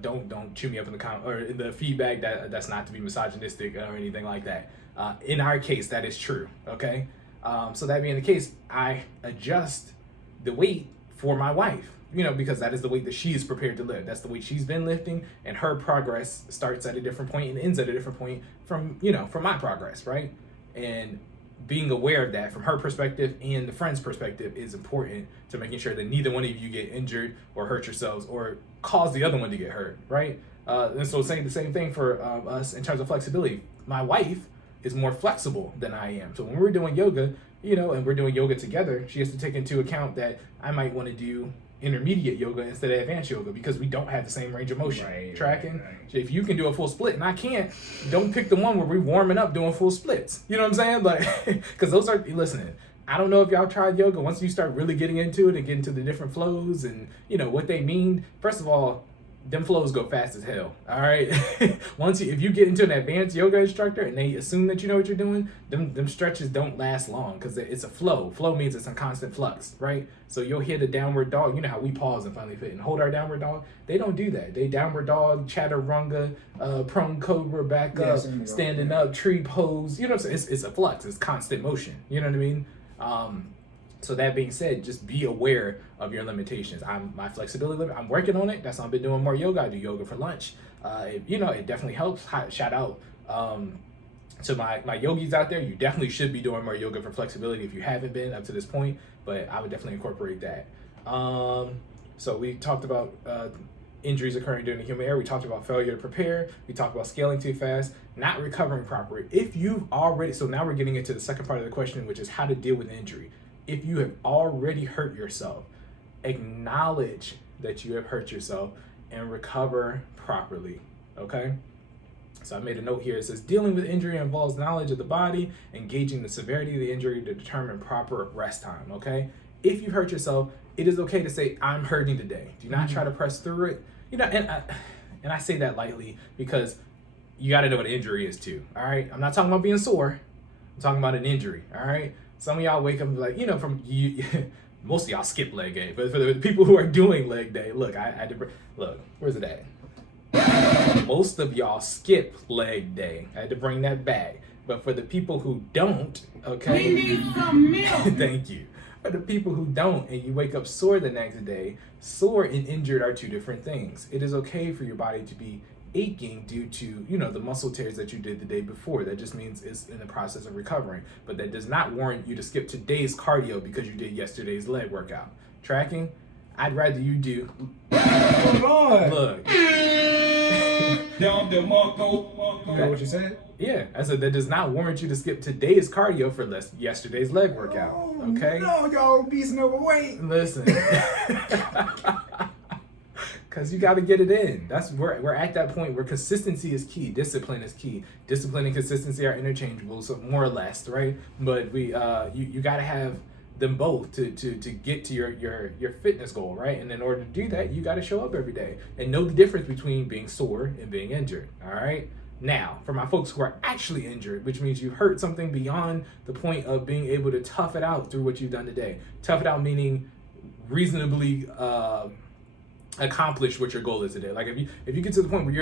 Don't chew me up in the or in the feedback. That's not to be misogynistic or anything like that. In our case, that is true. Okay. So that being the case, I adjust the weight for my wife, because that is the weight that she is prepared to lift. That's the weight she's been lifting, and her progress starts at a different point and ends at a different point from my progress, right? And being aware of that from her perspective and the friend's perspective is important to making sure that neither one of you get injured or hurt yourselves or cause the other one to get hurt, right? And so saying the same thing for us in terms of flexibility. My wife is more flexible than I am. So when we're doing yoga, and we're doing yoga together, she has to take into account that I might want to do intermediate yoga instead of advanced yoga because we don't have the same range of motion. Tracking. Right. So if you can do a full split and I can't, don't pick the one where we're warming up doing full splits. You know what I'm saying? Like, because those are, listening, I don't know if y'all tried yoga. Once you start really getting into it and get into the different flows and what they mean, first of all, them flows go fast as hell. All right. If you get into an advanced yoga instructor and they assume that you know what you're doing, them stretches don't last long because it's a flow. Flow means it's a constant flux, right? So you'll hit a downward dog. You know how we pause in FinallyFit and hold our downward dog? They don't do that. They downward dog, chaturanga, prone cobra, back up, standing up, tree pose. You know what I'm saying? It's a flux. It's constant motion. You know what I mean? So that being said, just be aware of your limitations. My flexibility limit, I'm working on it. That's why I've been doing more yoga. I do yoga for lunch. It definitely helps. Shout out to my yogis out there. You definitely should be doing more yoga for flexibility if you haven't been up to this point, but I would definitely incorporate that. So we talked about injuries occurring during the human error. We talked about failure to prepare. We talked about scaling too fast, not recovering properly. If you've already, so now we're getting into the second part of the question, which is how to deal with injury. If you have already hurt yourself, acknowledge that you have hurt yourself and recover properly, okay? So I made a note here. It says, dealing with injury involves knowledge of the body, engaging the severity of the injury to determine proper rest time, okay? If you hurt yourself, it is okay to say, I'm hurting today. Do not try to press through it. And I say that lightly because you got to know what an injury is too, all right? I'm not talking about being sore. I'm talking about an injury, all right? Some of y'all wake up and be like, most of y'all skip leg day, but for the people who are doing leg day, look, I had to, look, where's it at? Most of y'all skip leg day. I had to bring that back. But for the people who don't, okay. We need some milk. Thank you. For the people who don't and you wake up sore the next day, sore and injured are two different things. It is okay for your body to be aching due to the muscle tears that you did the day before. That just means it's in the process of recovering, but that does not warrant you to skip today's cardio because you did yesterday's leg workout. Tracking? I'd rather you do. Hold on. Look. You know what you said? Yeah, I said that does not warrant you to skip today's cardio for yesterday's leg workout. Okay. No, y'all obese and overweight. Listen. Because you got to get it in. We're at that point where consistency is key. Discipline is key. Discipline and consistency are interchangeable, so more or less, right? But you got to have them both to get to your fitness goal, right? And in order to do that, you got to show up every day and know the difference between being sore and being injured. All right. Now, for my folks who are actually injured, which means you hurt something beyond the point of being able to tough it out through what you've done today. Tough it out meaning reasonably accomplish what your goal is today. Like if you get to the point where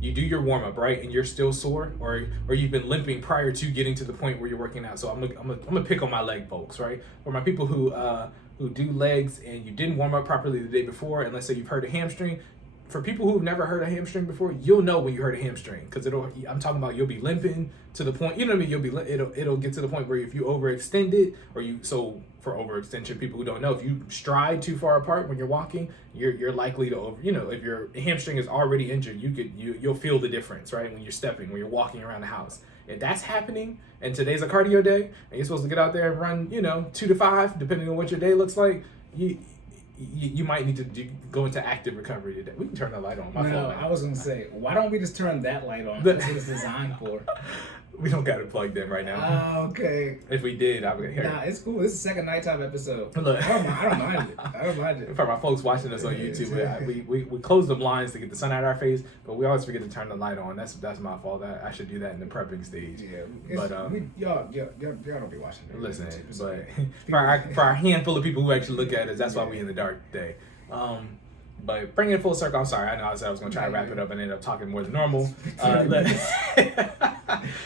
you do your warm up, right, and you're still sore, or you've been limping prior to getting to the point where you're working out. So I'm gonna pick on my leg folks, right, or my people who do legs and you didn't warm up properly the day before, and let's say you've hurt a hamstring. For people who've never hurt a hamstring before, you'll know when you hurt a hamstring because I'm talking about you'll be limping to the point, you know what I mean? It'll get to the point where if you overextend it, for overextension, people who don't know, if you stride too far apart when you're walking, you're likely to if your hamstring is already injured, you'll feel the difference, right? When you're stepping, when you're walking around the house. If that's happening, and today's a cardio day, and you're supposed to get out there and run, 2 to 5, depending on what your day looks like, you might need to go into active recovery today. We can turn the light on. No, I was going to say, why don't we just turn that light on? That's what it's designed for. We don't got it plugged in right now. Okay. If we did, I would hear. Nah, it's cool. This is the second nighttime episode. Look. I don't mind it. I don't mind it. For my folks watching us on YouTube, we close the blinds to get the sun out of our face, but we always forget to turn the light on. That's my fault. I should do that in the prepping stage. Yeah, but y'all don't be watching. Listen, but for our handful of people who actually look at us, that's why we in the dark today. But bringing it full circle, I'm sorry. I know I said I was going to try to wrap it up and end up talking more than normal.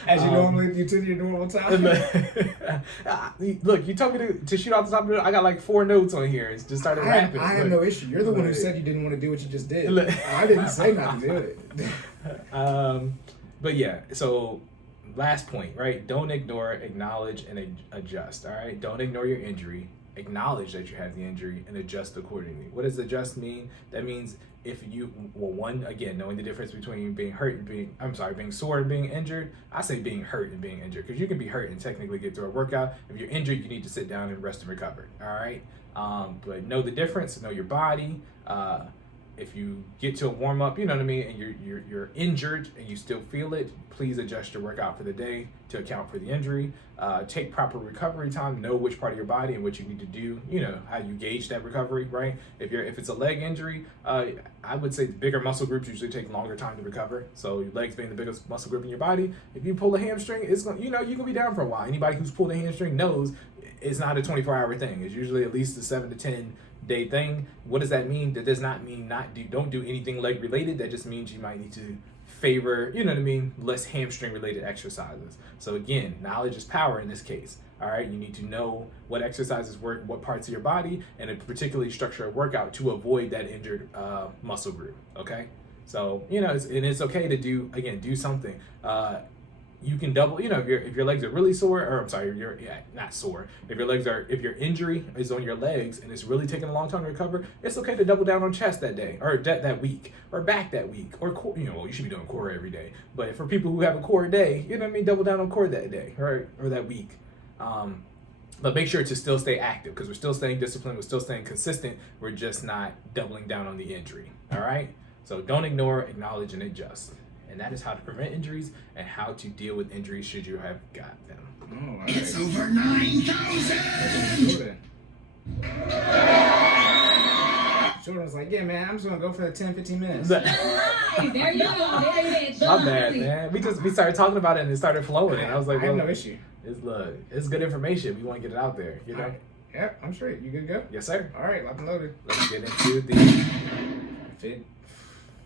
As you normally do to your normal time. Look, you told me to shoot off the top of it. I got like 4 notes on here. It's just started rapping. I have no issue. You're the one who said you didn't want to do what you just did. I didn't say not to do it. But yeah, so last point, right? Don't ignore, acknowledge, and adjust. All right, don't ignore your injury. Acknowledge that you have the injury and adjust accordingly. What does adjust mean? That means if you, one, again, knowing the difference between being hurt and being sore and being injured. I say being hurt and being injured because you can be hurt and technically get through a workout. If you're injured, you need to sit down and rest and recover. All right. But know the difference. Know your body. If you get to a warm up, you know what I mean, and you're injured and you still feel it, please adjust your workout for the day to account for the injury. Take proper recovery time. Know which part of your body and what you need to do. You know how you gauge that recovery, right? If it's a leg injury, I would say bigger muscle groups usually take longer time to recover. So your legs being the biggest muscle group in your body, if you pull a hamstring, it's going, you can be down for a while. Anybody who's pulled a hamstring knows it's not a 24-hour thing. It's usually at least a 7 to 10 day thing. What does that mean? That does not mean don't do anything leg related. That just means you might need to favor, less hamstring related exercises. So again, knowledge is power in this case. All right, you need to know what exercises work, what parts of your body, and particularly structure a workout to avoid that injured muscle group. Okay, so it's okay to do something. You can double, if your legs are really sore, or I'm sorry, not sore. If your injury is on your legs and it's really taking a long time to recover, it's okay to double down on chest that day, or that week, or back that week, or core, you should be doing core every day. But for people who have a core day, double down on core that day, or that week. But make sure to still stay active because we're still staying disciplined, we're still staying consistent. We're just not doubling down on the injury. All right. So don't ignore, acknowledge, and adjust. And that is how to prevent injuries and how to deal with injuries should you have got them. Oh, right. It's over 9,000! Jordan's like, yeah, man, I'm just going to go for the 10-15 minutes. Hey, there you go. My bad, man. We started talking about it and it started flowing. And I was like, I have no issue. It's good information. We want to get it out there, Right. Yeah, I'm straight. You good to go? Yes, sir. All right, locked and loaded. Let's get into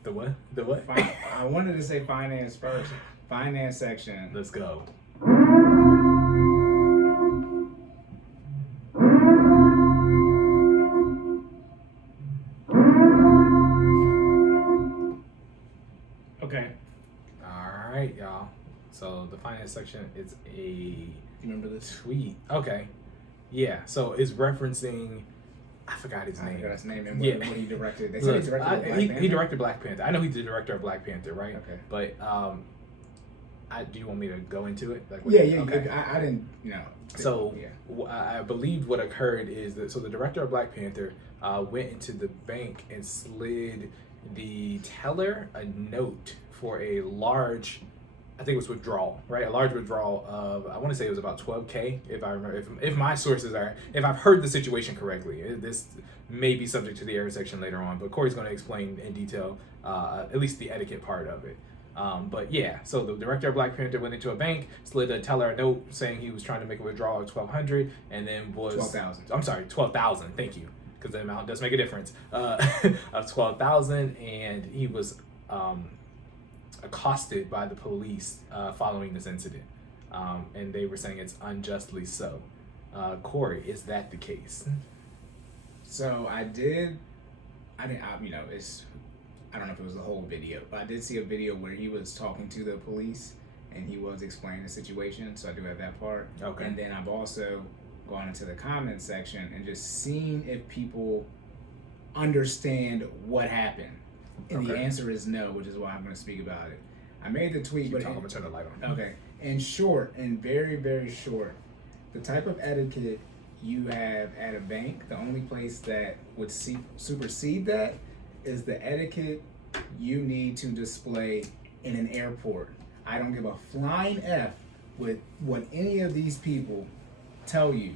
the what? The what? I wanted to say finance first. Finance section. Let's go. Okay. All right, y'all. So the finance section is a Remember this? tweet. Okay. Yeah. So it's referencing. I forgot his name. I forgot his name and Yeah. what he directed. They said he directed Black Panther. He directed Black Panther. I know he's the director of Black Panther, right? Okay. But do you want me to go into it? Like, Yeah. Okay. I didn't, So yeah. I believe what occurred is that the director of Black Panther went into the bank and slid the teller a note for a large, I think it was withdrawal, right? A large withdrawal of, I want to say it was about $12K, if I remember, if my sources are, if I've heard the situation correctly. This may be subject to the error section later on, but Cory's going to explain in detail, at least the etiquette part of it. But yeah, so the director of Black Panther went into a bank, slid a teller a note saying he was trying to make a withdrawal of $1,200, and then was 12,000. I'm sorry, 12,000. Thank you, because the amount does make a difference. Of 12,000, and he was accosted by the police following this incident, and they were saying it's unjustly so. Cory, is that the case? So I don't know if it was the whole video, but I did see a video where he was talking to the police and he was explaining the situation. So I do have that part. Okay. And then I've also gone into the comments section and just seen if people understand what happened. And the answer is no, which is why I'm going to speak about it. I made the tweet, but I'm going to turn the light on. Okay. In short, and very, very short, the type of etiquette you have at a bank, the only place that would supersede that is the etiquette you need to display in an airport. I don't give a flying F with what any of these people tell you.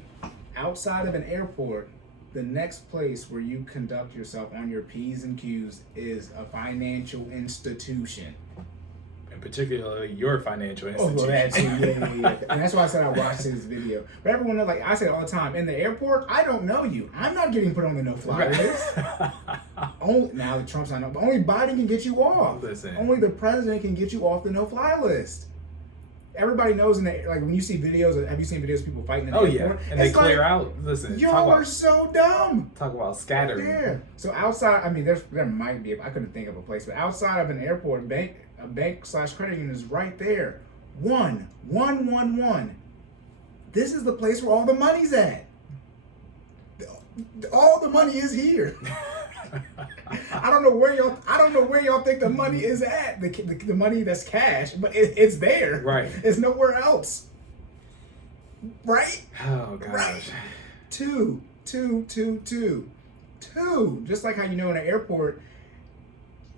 Outside of an airport, the next place where you conduct yourself on your P's and Q's is a financial institution. In particular, your financial institution. Oh, well, that's yeah. And that's why I said I watched his video. But everyone knows, like I say all the time, in the airport, I don't know you. I'm not getting put on the no-fly list. Now Trump's not, but only Biden can get you off. Listen. Only the president can get you off the no-fly list. Everybody knows like when you see videos, have you seen videos of people fighting in the airport? And they clear out. Listen, y'all are so dumb. Talk about scattering. Yeah. So outside, I mean, there might be, I couldn't think of a place, but outside of an airport, a bank/credit union is right there. 111. This is the place where all the money's at. All the money is here. I don't know where y'all think the money is at. The money that's cash, but it's there. Right. It's nowhere else. Right? Oh gosh. Right. Two. Just like how you know in an airport,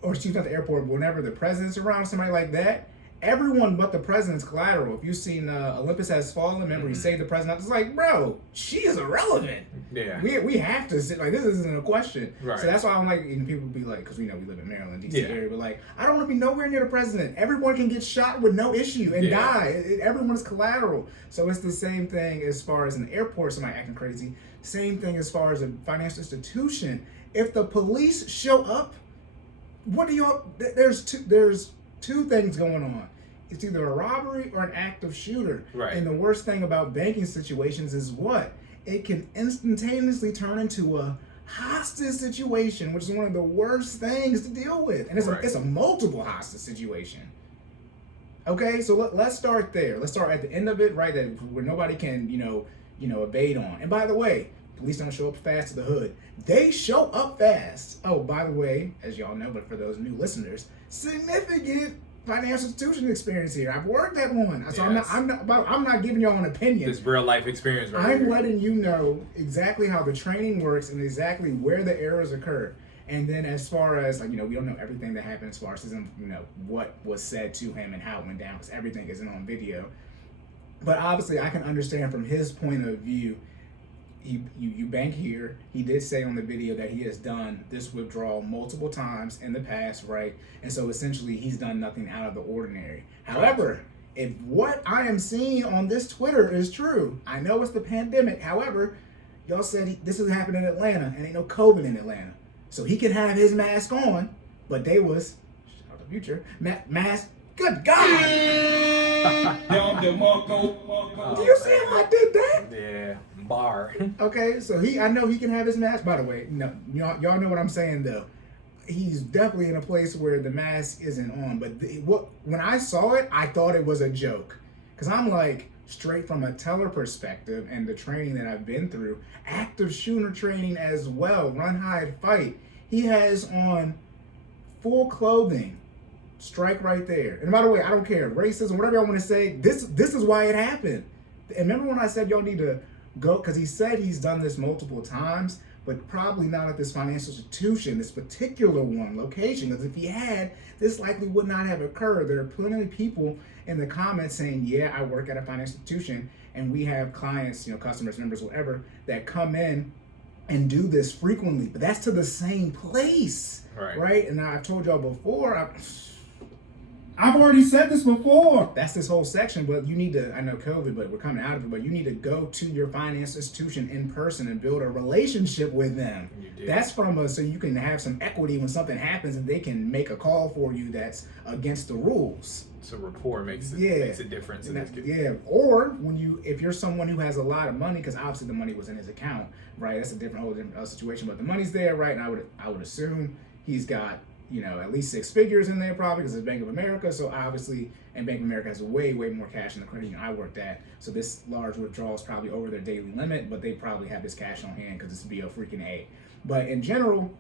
or excuse me, not the airport, but whenever the president's around, somebody like that, everyone but the president's collateral. If you've seen Olympus Has Fallen, remember he saved the president. It's like, bro, she is irrelevant. Yeah. We have to sit, like, this isn't a question. Right. So that's why I'm like, and people be like, because we know we live in Maryland, DC area, but like, I don't want to be nowhere near the president. Everyone can get shot with no issue and die. Everyone is collateral. So it's the same thing as far as an airport, somebody acting crazy. Same thing as far as a financial institution. If the police show up, what do y'all? There's two things going on. It's either a robbery or an active shooter. Right. And the worst thing about banking situations is what? It can instantaneously turn into a hostage situation, which is one of the worst things to deal with. And it's a multiple hostage situation. Okay, so let's start there. Let's start at the end of it, right? That where nobody can, evade on. And by the way, police don't show up fast to the hood. They show up fast. Oh, by the way, as y'all know, but for those new listeners, significant financial institution experience here. I've worked at one. So yes. I'm not giving y'all an opinion. This real life experience right I'm here. letting you know exactly how the training works and exactly where the errors occur. And then as far as, we don't know everything that happened as far as, what was said to him and how it went down, because everything isn't on video. But obviously I can understand from his point of view, you bank here. He did say on the video that he has done this withdrawal multiple times in the past, right? And so essentially he's done nothing out of the ordinary. However, if what I am seeing on this Twitter is true, I know it's the pandemic. However, y'all said this is happening in Atlanta and ain't no COVID in Atlanta. So he can have his mask on, but they was, shout out the future, mask, good God! Do you see how I did that? Yeah, bar. Okay, so I know he can have his mask. By the way, no, y'all know what I'm saying though. He's definitely in a place where the mask isn't on. But when I saw it, I thought it was a joke, because I'm like, straight from a teller perspective and the training that I've been through, active shooter training as well, run, hide, fight. He has on full clothing. Strike right there. And by the way, I don't care. Racism, whatever y'all want to say, this is why it happened. And remember when I said y'all need to go, because he said he's done this multiple times, but probably not at this financial institution, this particular one location, because if he had, this likely would not have occurred. There are plenty of people in the comments saying, yeah, I work at a financial institution, and we have clients, customers, members, whatever, that come in and do this frequently, but that's to the same place, right? And I've told y'all before, I've already said this before. That's this whole section, but you need to, I know COVID, but we're coming out of it, but you need to go to your finance institution in person and build a relationship with them. That's so you can have some equity when something happens and they can make a call for you that's against the rules. So rapport makes a difference in this case. Yeah, or if you're someone who has a lot of money, because obviously the money was in his account, right? That's a whole different situation, but the money's there, right? And I would assume he's got at least 6 figures in there probably, because it's Bank of America. So obviously, and Bank of America has way, way more cash than the credit union I worked at. So this large withdrawal is probably over their daily limit, but they probably have this cash on hand because it's BO freaking A. But in general,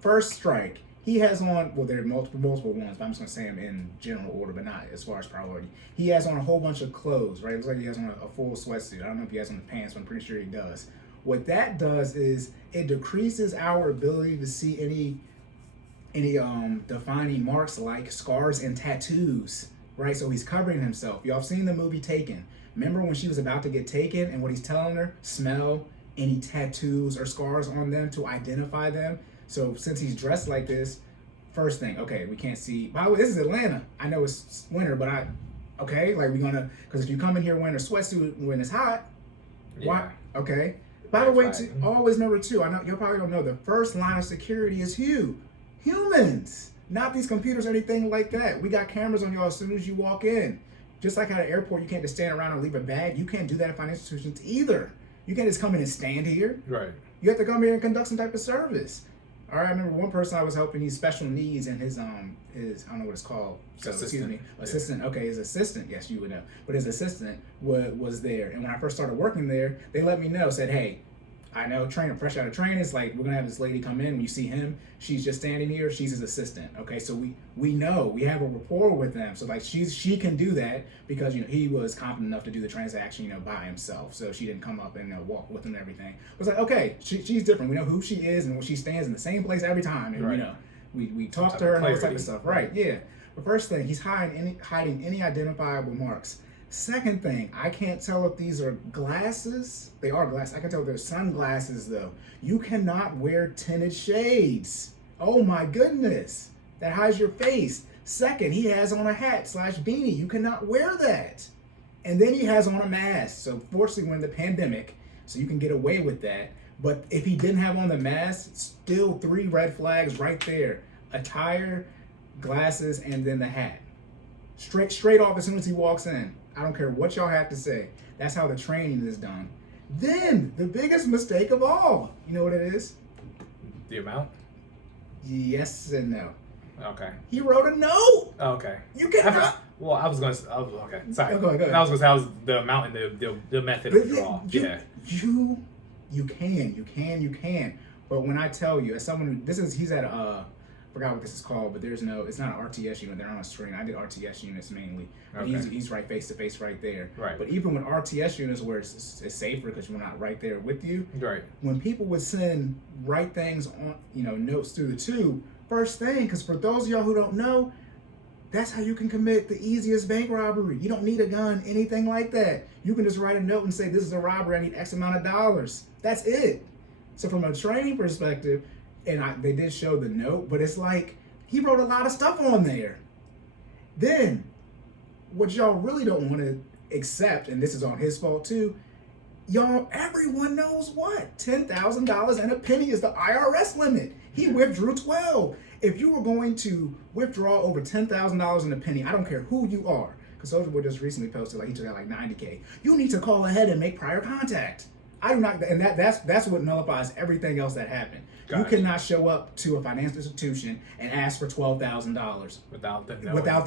first strike, he has on, well, there are multiple ones, but I'm just going to say them in general order, but not as far as priority. He has on a whole bunch of clothes, right? It looks like he has on a full sweatsuit. I don't know if he has on the pants, but I'm pretty sure he does. What that does is it decreases our ability to see any defining marks like scars and tattoos right? So he's covering himself. Y'all have seen the movie Taken. Remember when she was about to get taken and what he's telling her? Smell any tattoos or scars on them to identify them. So since he's dressed like this, first thing, okay, we can't see. By the way, this is Atlanta. I know it's winter, but we're gonna, because if you come in here wearing a sweatsuit when it's hot, why? Okay. By the way, always remember too, I know you probably don't know, the first line of security is humans, not these computers or anything like that. We got cameras on y'all as soon as you walk in. Just like at an airport, you can't just stand around and leave a bag. You can't do that at financial institutions either. You can't just come in and stand here. Right. You have to come here and conduct some type of service. All right, I remember one person I was helping, he's special needs, and his I don't know what it's called. So, assistant. Okay, his assistant, yes, you would know. But his assistant was there. And when I first started working there, they let me know, said, hey, I know fresh out of training, it's like, we're gonna have this lady come in. When you see him, she's just standing here, she's his assistant. Okay, so we know, we have a rapport with them. So like she can do that because he was confident enough to do the transaction, by himself. So she didn't come up and walk with him and everything. It was like, okay, she's different. We know who she is and she stands in the same place every time. And right. We talk to her and all this type of stuff. Right, yeah. The first thing, he's hiding any identifiable marks. Second thing, I can't tell if these are glasses. They are glasses. I can tell they're sunglasses though. You cannot wear tinted shades. Oh my goodness. That hides your face. Second, he has on a hat / beanie. You cannot wear that. And then he has on a mask. So fortunately, we're in the pandemic, so you can get away with that. But if he didn't have on the mask, still 3 red flags right there. Attire, glasses, and then the hat. Straight off as soon as he walks in. I don't care what y'all have to say. That's how the training is done. Then, the biggest mistake of all. You know what it is? The amount? Yes and no. Okay. He wrote a note. Okay. You cannot. I was going to. Okay. Sorry. Go ahead. I was going to say I was the amount and the method of withdrawal. Yeah. You can. But when I tell you, as someone he's at forgot what this is called, but it's not an RTS unit. They're on a screen. I did RTS units mainly. But okay. He's right face to face right there. Right. But even with RTS units where it's safer because we're not right there with you. Right. When people would write things on, notes through the tube, first thing, because for those of y'all who don't know, that's how you can commit the easiest bank robbery. You don't need a gun, anything like that. You can just write a note and say, this is a robbery, I need X amount of dollars. That's it. So from a training perspective, and they did show the note, but it's like, he wrote a lot of stuff on there. Then, what y'all really don't want to accept, and this is on his fault too, everyone knows what? $10,000 and a penny is the IRS limit. He withdrew 12. If you were going to withdraw over $10,000 and a penny, I don't care who you are, because Soldier Boy just recently posted, he took out $90K. You need to call ahead and make prior contact. I do not, and that's what nullifies everything else that happened. You cannot show up to a financial institution and ask for $12,000 without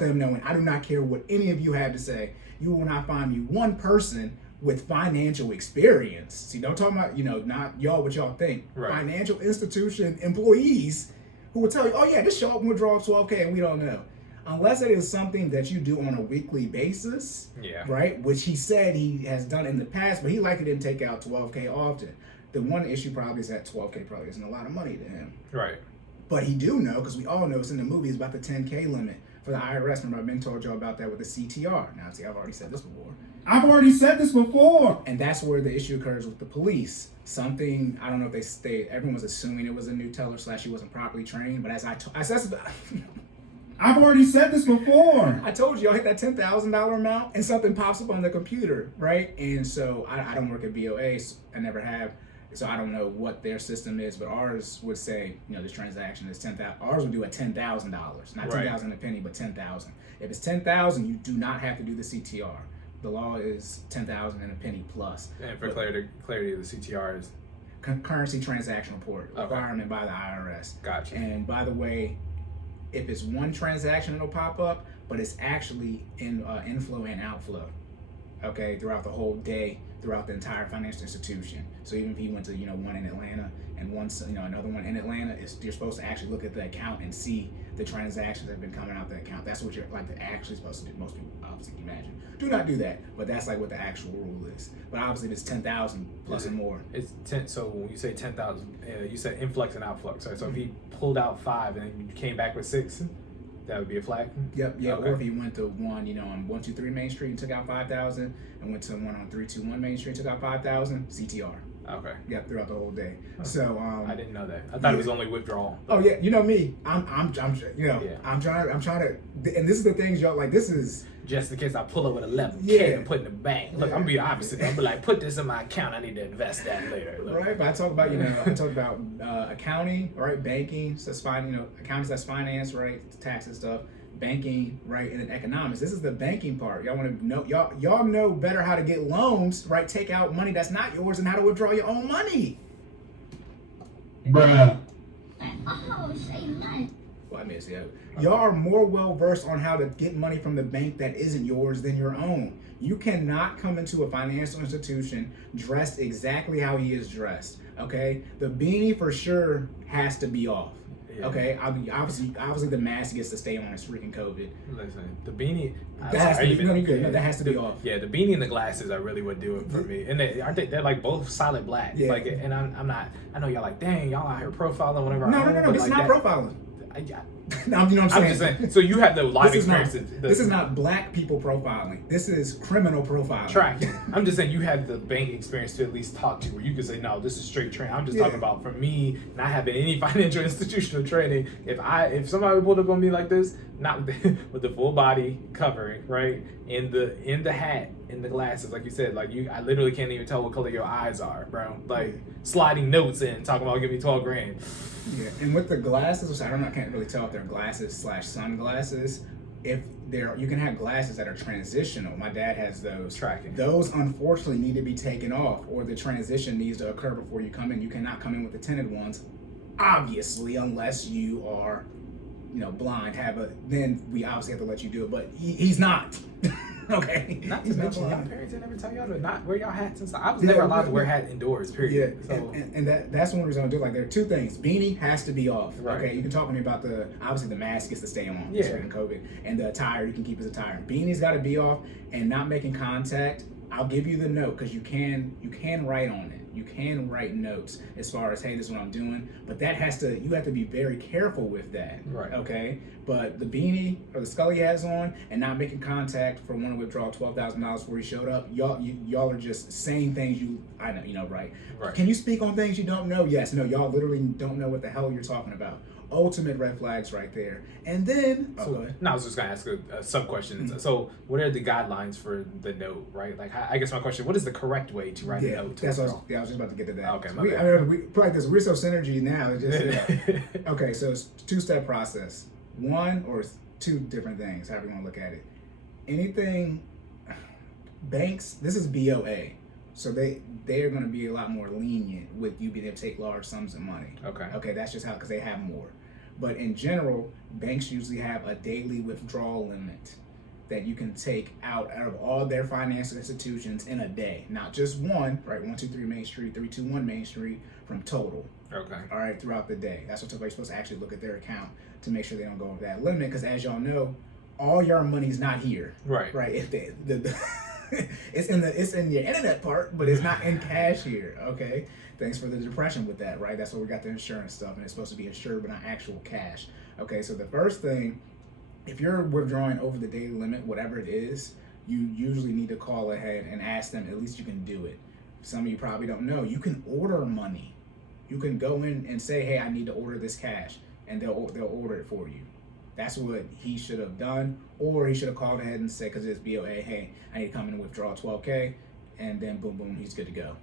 them knowing. I do not care what any of you have to say. You will not find me one person with financial experience. See, don't talk about, not y'all what y'all think. Right. Financial institution employees who will tell you, oh yeah, just show up and withdraw $12K and we don't know. Unless it is something that you do on a weekly basis, right? Which he said he has done in the past, but he likely didn't take out $12K often. The one issue probably is that $12K probably isn't a lot of money to him. Right. But he do know, because we all know it's in the movies, about the $10K limit for the IRS. Remember, I've been told y'all about that with the CTR. Now, see, I've already said this before. And that's where the issue occurs with the police. Something, I don't know if everyone was assuming it was a new teller / he wasn't properly trained, but as I've already said this before. I told you, I'll hit that $10,000 amount and something pops up on the computer, right? And so I don't work at BOA, so I never have, so I don't know what their system is, but ours would say, this transaction is $10,000. Ours would do at $10,000, not $10,000 a penny, but $10,000. If it's $10,000, you do not have to do the CTR. The law is $10,000 and a penny plus. And for clarity, the CTR is currency transaction report requirement by the IRS. Gotcha. And by the way, if it's one transaction, it'll pop up, but it's actually in inflow and outflow, throughout the whole day, throughout the entire financial institution. So even if you went to, one in Atlanta and another one in Atlanta, you're supposed to actually look at the account and see the transactions that have been coming out the account. That's what you're actually supposed to do. Most people obviously imagine. Do not do that, but that's what the actual rule is. But obviously it's 10,000 plus and more. It's 10. So when you say 10,000, you said influx and outflux. Right? So if he pulled out 5 and then you came back with 6, That would be a flag? Yep, yeah. Okay. Or if you went to one, on 123 Main Street and took out 5,000, and went to one on 321 Main Street and took out 5,000, CTR. Okay. Yep, throughout the whole day. Huh. So I didn't know that. I thought it was only withdrawal. Oh yeah, you know me. I'm I'm trying to, and this is the things y'all like. This is Just in case I pull up with 11K Yeah. and put in the bank. Look, I'm gonna be the opposite. I'm be like, put this in my account. I need to invest that later. Look. right. But I talk about I talk about accounting, right? Banking, so that's fine. Accounting, that's finance, right? Taxes stuff. Banking, right? And then economics. This is the banking part. Y'all want to know? Y'all know better how to get loans, right? Take out money that's not yours and how to withdraw your own money. Bruh. Oh, say less. Well, I mean, y'all are more well versed on how to get money from the bank that isn't yours than your own. You cannot come into a financial institution dressed exactly how he is dressed. Okay, the beanie for sure has to be off. Yeah. Okay, obviously the mask gets to stay on. It's freaking COVID. Listen, the beanie. That has to be, no, that has to be off. Yeah, the beanie and the glasses are really what do it for me. And they're like both solid black. Yeah. Like, and I'm not. I know y'all like, dang, y'all out here profiling whenever. No. This is not profiling. No, you know what I'm saying? I'm just saying. So you have the live This is experiences. this is not black people profiling. This is criminal profiling. Track. I'm just saying you have the bank experience to at least talk to where you can say, no, this is straight training. I'm just talking about for me not having any financial institutional training. If somebody pulled up on me like this, not with the full body covering, right? In the hat, in the glasses, like you said, like I literally can't even tell what color your eyes are, bro. Like sliding notes in, talking about give me 12 grand. Yeah, and with the glasses, which I can't really tell if they're glasses / sunglasses. If you can have glasses that are transitional. My dad has those. Tracking. Those unfortunately need to be taken off, or the transition needs to occur before you come in. You cannot come in with the tinted ones, obviously, unless you are, blind. Then we obviously have to let you do it. But he's not. Okay. Not to He's mention, y'all blind. parents didn't ever tell y'all to not wear y'all hats and stuff. I was never allowed to wear hat indoors, period. Yeah, So, and that's one reason I do it. Like, there are two things. Beanie has to be off. Right. Okay, you can talk to me about obviously the mask gets to stay on. Yeah. During COVID, and the attire you can keep as attire. Beanie's got to be off and not making contact. I'll give you the note because you can write on it. You can write notes as far as, hey, this is what I'm doing, but you have to be very careful with that. Right. Okay. But the beanie or the Scully hats on and not making contact for one to withdraw $12,000 before he showed up. Y'all are just saying things I know, right? Right. Can you speak on things you don't know? Yes. No. Y'all literally don't know what the hell you're talking about. Ultimate red flags right there. And then go ahead. I was just gonna ask a sub question. Mm-hmm. So, what are the guidelines for the note? Right, like I guess my question: what is the correct way to write a note? To I was withdraw? just about to get to that. Okay, my we bad. practice. We're so synergy now. It's just okay. So it's two-step process. One or two different things. However you want to look at it. Anything banks. This is BOA. So they're going to be a lot more lenient with you being able to take large sums of money. Okay, that's just how, because they have more. But in general, banks usually have a daily withdrawal limit that you can take out of all their financial institutions in a day. Not just one, right? 123 Main Street, 321 Main Street from total. Okay. All right, throughout the day. That's what somebody's supposed to actually look at their account to make sure they don't go over that limit. Because as y'all know, all your money's not here. Right. Right. If it's in your internet part, but it's not in cash here. Okay. Thanks for the depression with that, right? That's where we got the insurance stuff, and it's supposed to be insured, but not actual cash. Okay. So the first thing, if you're withdrawing over the daily limit, whatever it is, you usually need to call ahead and ask them. At least you can do it. Some of you probably don't know. You can order money. You can go in and say, "Hey, I need to order this cash," and they'll order it for you. That's what he should have done, or he should have called ahead and said, because it's BOA, hey, I need to come in and withdraw $12K, and then boom, boom, he's good to go.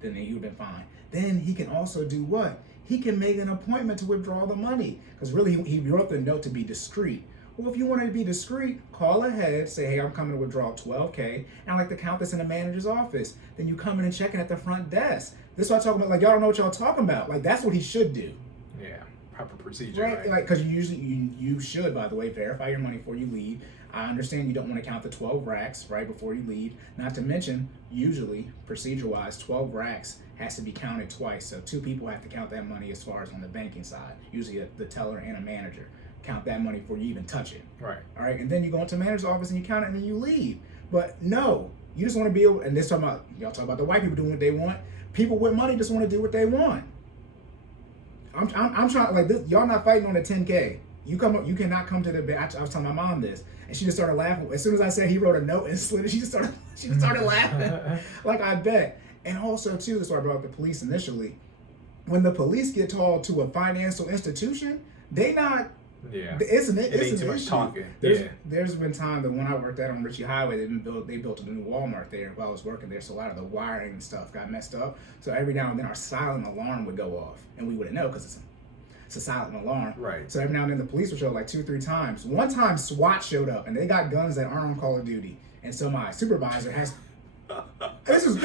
Then he would have been fine. Then he can also do what? He can make an appointment to withdraw the money, because really he wrote the note to be discreet. Well, if you want to be discreet, call ahead, say, hey, I'm coming to withdraw $12K, and I'd like to count this in the manager's office. Then you come in and check in at the front desk. This is what I'm talking about. Like, y'all don't know what y'all talking about. Like, that's what he should do. Yeah. Proper procedure. Right? Like, because you should, by the way, verify your money before you leave. I understand you don't want to count the 12 racks right before you leave. Not to mention, usually, procedure-wise, 12 racks has to be counted twice. So 2 people have to count that money as far as on the banking side. Usually the teller and a manager. Count that money before you even touch it. Right. All right, and then you go into the manager's office and you count it and then you leave. But no, you just want to be able, and this talking about, y'all talk about the white people doing what they want. People with money just want to do what they want. I'm trying, like this, y'all not fighting on the 10K. you cannot come to the bank. I was telling my mom this, and she just started laughing. As soon as I said he wrote a note and slid it, she just started laughing. Like, I bet. And also too, that's why I brought up the police initially. When the police get called to a financial institution, they not. Yeah. It's an ain't too much issue. talking. There's been time that when I worked out on Ritchie Highway, they built a new Walmart there while I was working there, so a lot of the wiring and stuff got messed up. So every now and then our silent alarm would go off, and we wouldn't know because it's a silent alarm. Right. So every now and then the police would show up like 2-3 times. One time SWAT showed up, and they got guns that aren't on Call of Duty, and so my supervisor has. This is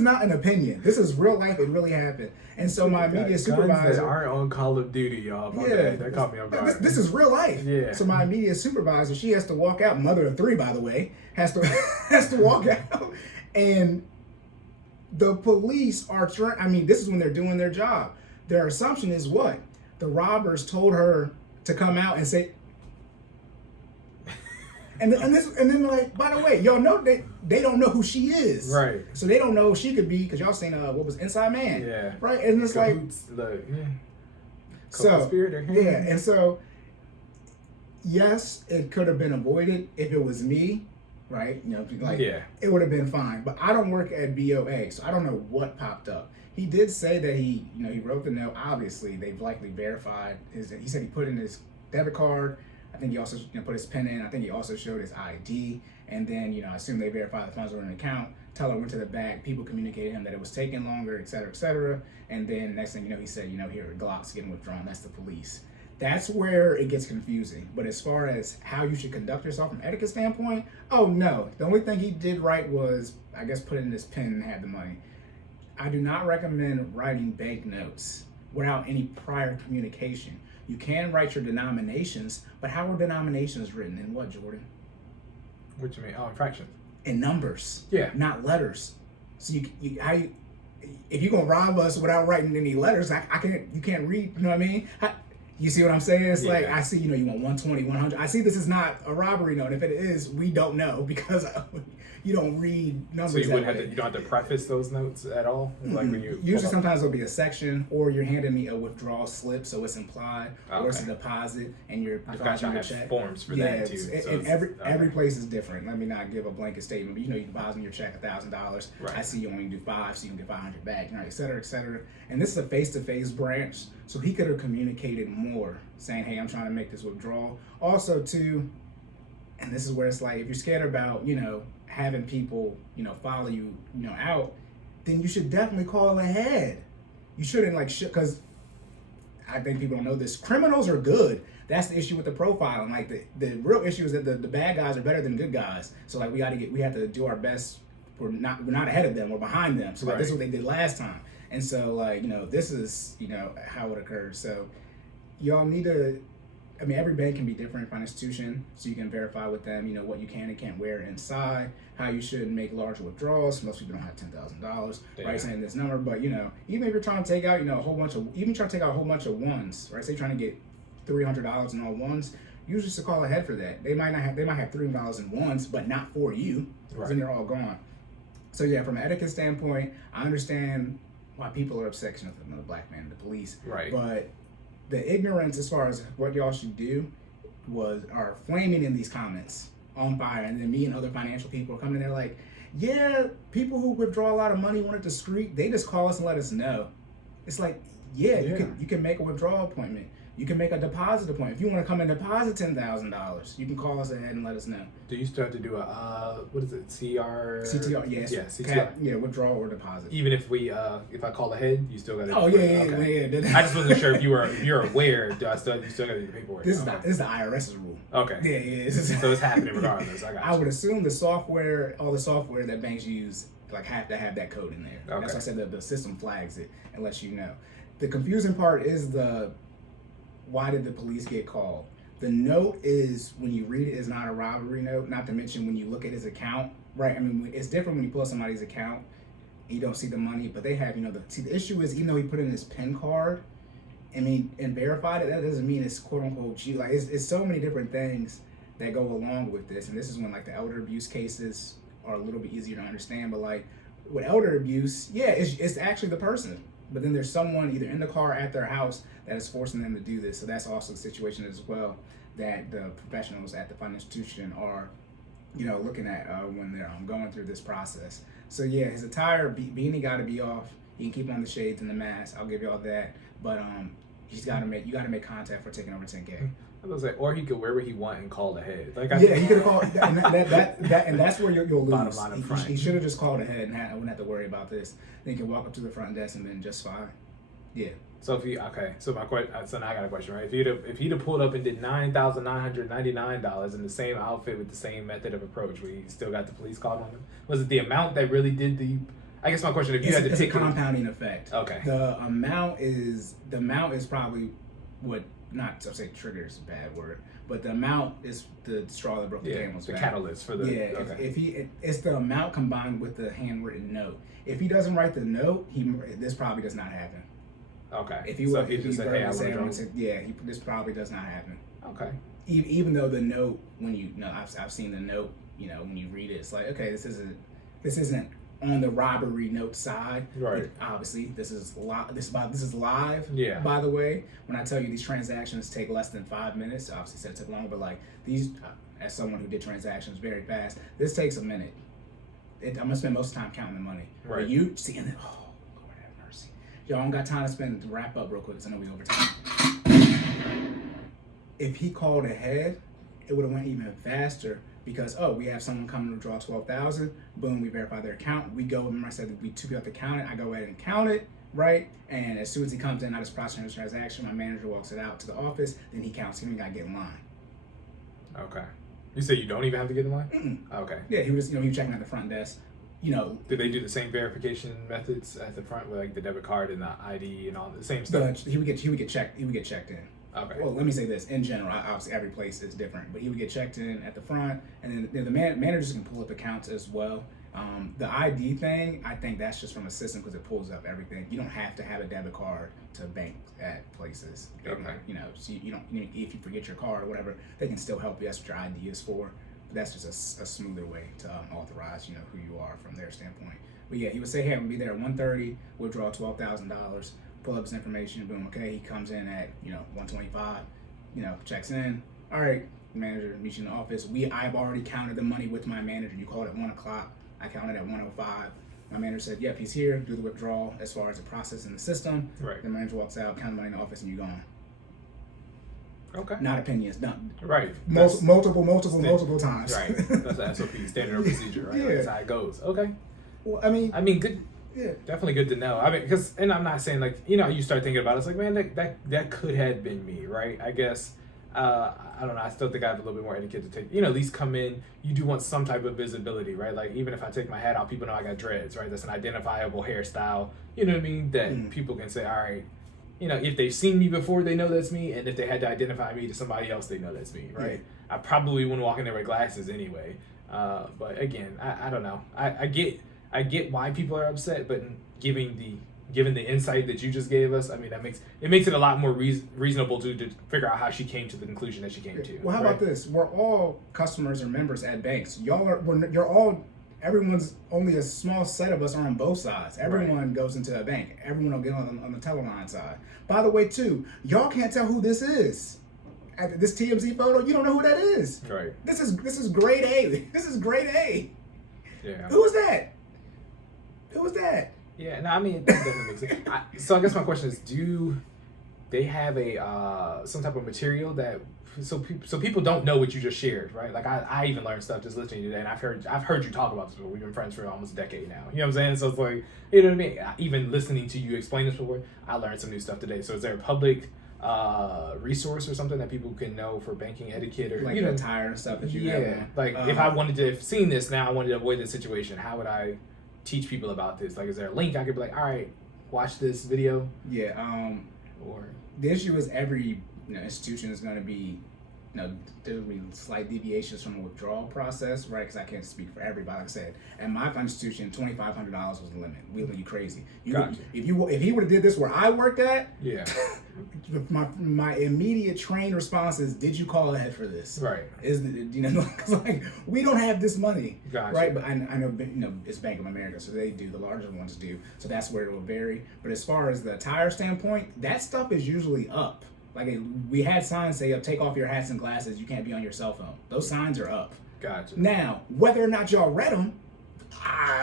not an opinion. This is real life. It really happened. And so my immediate supervisor guns that aren't on Call of Duty, y'all. That caught me off guard. This is real life. Yeah. So my immediate supervisor, she has to walk out. Mother of 3, by the way, has to walk out, and the police are trying. I mean, this is when they're doing their job. Their assumption is what? The robbers told her to come out and say. And then like, by the way, y'all know they don't know who she is, right? So they don't know if she could be, because y'all seen what was Inside Man, yeah, right? And it's Cahoots, and so yes, it could have been avoided if it was me, right? You know, like it would have been fine. But I don't work at BOA, so I don't know what popped up. He did say that he wrote the note. Obviously, they've likely verified his. He said he put in his debit card. I think he also put his PIN in. I think he also showed his ID. And then, I assume they verified the funds were in the account. Teller went to the bank. People communicated to him that it was taking longer, et cetera, et cetera. And then next thing you know, he said, here, Glock's getting withdrawn. That's the police. That's where it gets confusing. But as far as how you should conduct yourself from an etiquette standpoint, oh no. The only thing he did right was, I guess, put in his PIN and have the money. I do not recommend writing bank notes without any prior communication. You can write your denominations, but how are denominations written? In what, Jordan? What you mean? Oh, in fractions. In numbers. Yeah. Not letters. So if you're gonna rob us without writing any letters, you can't read. You know what I mean? You see what I'm saying? It's like, I see, you want 120, 100. I see this is not a robbery note. If it is, we don't know because you don't read numbers. So you don't have to preface those notes at all? Like when you usually sometimes there'll be a section, or you're handing me a withdrawal slip, so it's implied, or it's a deposit, and you're depositing your check. Forms for that too. And every place is different. Let me not give a blanket statement, but you deposit your check $1,000. Right. I see you only do 5, so you can get 500 back, et cetera, et cetera. And this is a face-to-face branch, so he could have communicated more, saying, "Hey, I'm trying to make this withdrawal." Also, too, and this is where it's like, if you're scared about, having people, follow you, out, then you should definitely call ahead. You shouldn't because I think people don't know this. Criminals are good. That's the issue with the profiling. Like the real issue is that the bad guys are better than good guys. So like we have to do our best. We're not ahead of them. We're behind them. So like, this is what they did last time. And so like, this is, how it occurs. So y'all need to. I mean, every bank can be different by institution, so you can verify with them, what you can and can't wear inside, how you should make large withdrawals. Most people don't have $10,000, right? Saying this number, but even if you're trying to take out, a whole bunch of ones, right? Say you're trying to get $300 in all ones, usually just call ahead for that. They might have $300 in ones, but not for you, because then they're all gone. So yeah, from an etiquette standpoint, I understand why people are upset with the black man and the police, right? But the ignorance as far as what y'all should do are flaming in these comments on fire, and then me and other financial people are coming there like, yeah, people who withdraw a lot of money want it discreet, they just call us and let us know. It's like, you can make a withdrawal appointment. You can make a deposit appointment. If you want to come and deposit $10,000, you can call us ahead and let us know. Do you still have to do a what is it? CTR, yes. Yeah, CTR. Withdrawal or deposit. Even if if I call ahead, you still got to. Oh yeah. I just wasn't sure if you're aware. You still got to do the paperwork. This is the IRS's rule. Okay. Yeah. So it's happening regardless. I would assume all the software that banks use have to have that code in there. Okay. That's why I said that the system flags it and lets you know. The confusing part is why did the police get called? The note is, when you read it, is not a robbery note, not to mention when you look at his account, right? I mean, it's different when you pull up somebody's account and you don't see the money, but they have, the issue is, even though he put in his PIN card, and verified it, that doesn't mean it's quote unquote G. Like, it's so many different things that go along with this. And this is when the elder abuse cases are a little bit easier to understand, but with elder abuse, it's actually the person. But then there's someone either in the car or at their house that is forcing them to do this. So that's also the situation as well that the professionals at the financial institution are, looking at when they're going through this process. So yeah, his attire, beanie got to be off. He can keep on the shades and the mask. I'll give you all that. But you got to make contact for taking over 10K. I was like, or he could wear what he want and call ahead. Like, he could have called, and that's where you'll lose. Bottom line up front. He should have just called ahead and I wouldn't have to worry about this. Then he can walk up to the front desk and then just fine. Yeah. So now I got a question, right? If he'd have pulled up and did $9,999 in the same outfit with the same method of approach, where he still got the police called on him, was it the amount that really did the? I guess my question: if you had to take a compounding effect. Okay. The amount is probably what, not to say trigger is a bad word, but the amount is the straw that broke the camel's back. The catalyst for the. Yeah. Okay. It's the amount combined with the handwritten note. If he doesn't write the note, this probably does not happen. Okay. If he just said, "Hey, I want to," this probably does not happen. Okay. Even though the note, when I've seen the note, when you read it, it's like, okay, this isn't on the robbery note side. Right. Obviously, this is live. Yeah. By the way, when I tell you these transactions take less than 5 minutes, obviously said it took longer, but like these, as someone who did transactions very fast, this takes a minute. I'm gonna spend most of the time counting the money. Right. But you see, and then, oh, Lord have mercy. Y'all don't got time to wrap up real quick because I know we over time. If he called ahead, it would have went even faster because, we have someone coming to withdraw 12,000. Boom, we verify their account. We go, remember I said we two people have to count it. I go ahead and count it, right? And as soon as he comes in, I just process his transaction. My manager walks it out to the office. Then he counts. He don't got to get in line. Okay. You say you don't even have to get in line? Mm-mm. Okay. Yeah, he was he was checking at the front desk. Did they do the same verification methods at the front with like the debit card and the ID and all the same stuff? He would get checked in. Okay. Well, let me say this. In general, obviously every place is different, but he would get checked in at the front, and then the managers can pull up accounts as well. The ID thing, I think that's just from a system because it pulls up everything. You don't have to have a debit card to bank at places. Okay. So you don't. If you forget your card or whatever, they can still help you. That's what your ID is for. But that's just a smoother way to authorize, who you are from their standpoint. But yeah, he would say, "Hey, I'm gonna be there at 1:30. Withdraw $12,000. Pull up his information. Boom. Okay." He comes in at 1:25. Checks in. All right. The manager meets you in the office. I've already counted the money with my manager. You called at 1:00. I counted at 1:05. My manager said, "Yep, he's here. Do the withdrawal as far as the process in the system." Right. The manager walks out, count the money in the office, and you're gone. Okay. Not opinions, done. Right. Multiple times. Right. That's the SOP, standard procedure, right? Yeah. That's how it goes. Okay. Well, I mean, good. Yeah. Definitely good to know. And I'm not saying you start thinking about it, it's like, man, that could have been me, right? I guess, I don't know. I still think I have a little bit more etiquette to take, at least come in. You do want some type of visibility, right? Like even if I take my hat off, people know I got dreads, right? That's an identifiable hairstyle. You know what I mean? That people can say, all right, if they've seen me before, they know that's me. And if they had to identify me to somebody else, they know that's me, right? Yeah. I probably wouldn't walk in there with glasses anyway. But again, I don't know. I get why people are upset, but given the insight that you just gave us, that makes it a lot more reasonable to figure out how she came to the conclusion that she came to. Well, how about this? We're all customers or members at banks. Everyone's only a small set of us are on both sides. Everyone goes into a bank. Everyone will get on the teleline side. By the way, too, y'all can't tell who this is. At this TMZ photo, you don't know who that is. Right. This is grade A. This is grade A. Yeah. Who was that? Yeah, no, it definitely makes sense. So I guess my question is, do they have a some type of material that so people don't know what you just shared, right? Like I even learned stuff just listening today, and I've heard you talk about this before. We've been friends for almost a decade now. You know what I'm saying? So it's like, you know what I mean? Even listening to you explain this before, I learned some new stuff today. So is there a public resource or something that people can know for banking etiquette or like attire and stuff that you have? Like if I wanted to have seen this now, I wanted to avoid this situation. How would I teach people about this? Like, is there a link I could be like, all right, watch this video? Yeah. Or the issue is every institution is going to be there will be slight deviations from the withdrawal process, right? Because I can't speak for everybody. Like I said, at my institution, $2,500 was the limit. We were crazy. Gotcha. If he would have did this where I worked at, Yeah. my immediate trained response is, "Did you call ahead for this?" Right. Because like we don't have this money, Gotcha. right? But I know it's Bank of America, so they do, the larger ones do, so that's where it will vary. But as far as the attire standpoint, that stuff is usually up. Like we had signs say, "Take off your hats and glasses. You can't be on your cell phone." Those signs are up. Gotcha. Now, whether or not y'all read them,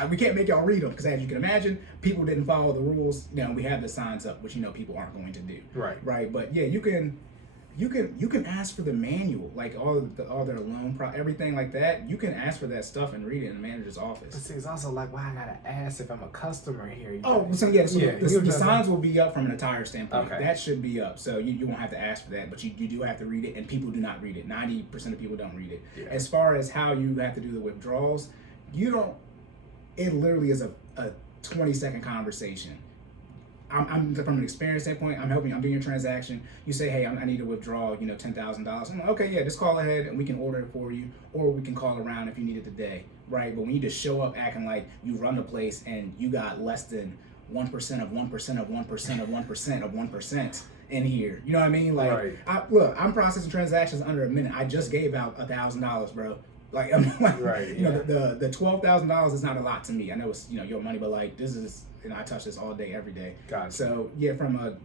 we can't make y'all read them because, as you can imagine, people didn't follow the rules. We have the signs up, which people aren't going to do. Right. Right. But yeah, you can ask for the manual, like all their loan everything like that. You can ask for that stuff and read it in the manager's But office. see, it's also like, why I gotta ask if I'm a customer here? The signs will be up from an attire standpoint. Okay. That should be up, so you won't have to ask for that, but you do have to read it, and people do not read it. 90% of people don't read it. Yeah. As far as how you have to do the withdrawals, you don't. It literally is a 20-second conversation. I'm from an experience standpoint. I'm doing your transaction. You say, "Hey, I need to withdraw, $10,000." I'm like, "Okay, yeah, just call ahead and we can order it for you, or we can call around if you need it today." Right? But when you just show up acting like you run the place and you got less than 1% of 1% of 1% of 1% of 1% in here, you know what I mean? Like, right. I'm processing transactions under a minute. I just gave out $1,000, bro. Like, I mean, like, right, yeah. The $12,000 is not a lot to me. I know it's your money, but like this is, I touch this all day, every day. Gotcha. So yeah, from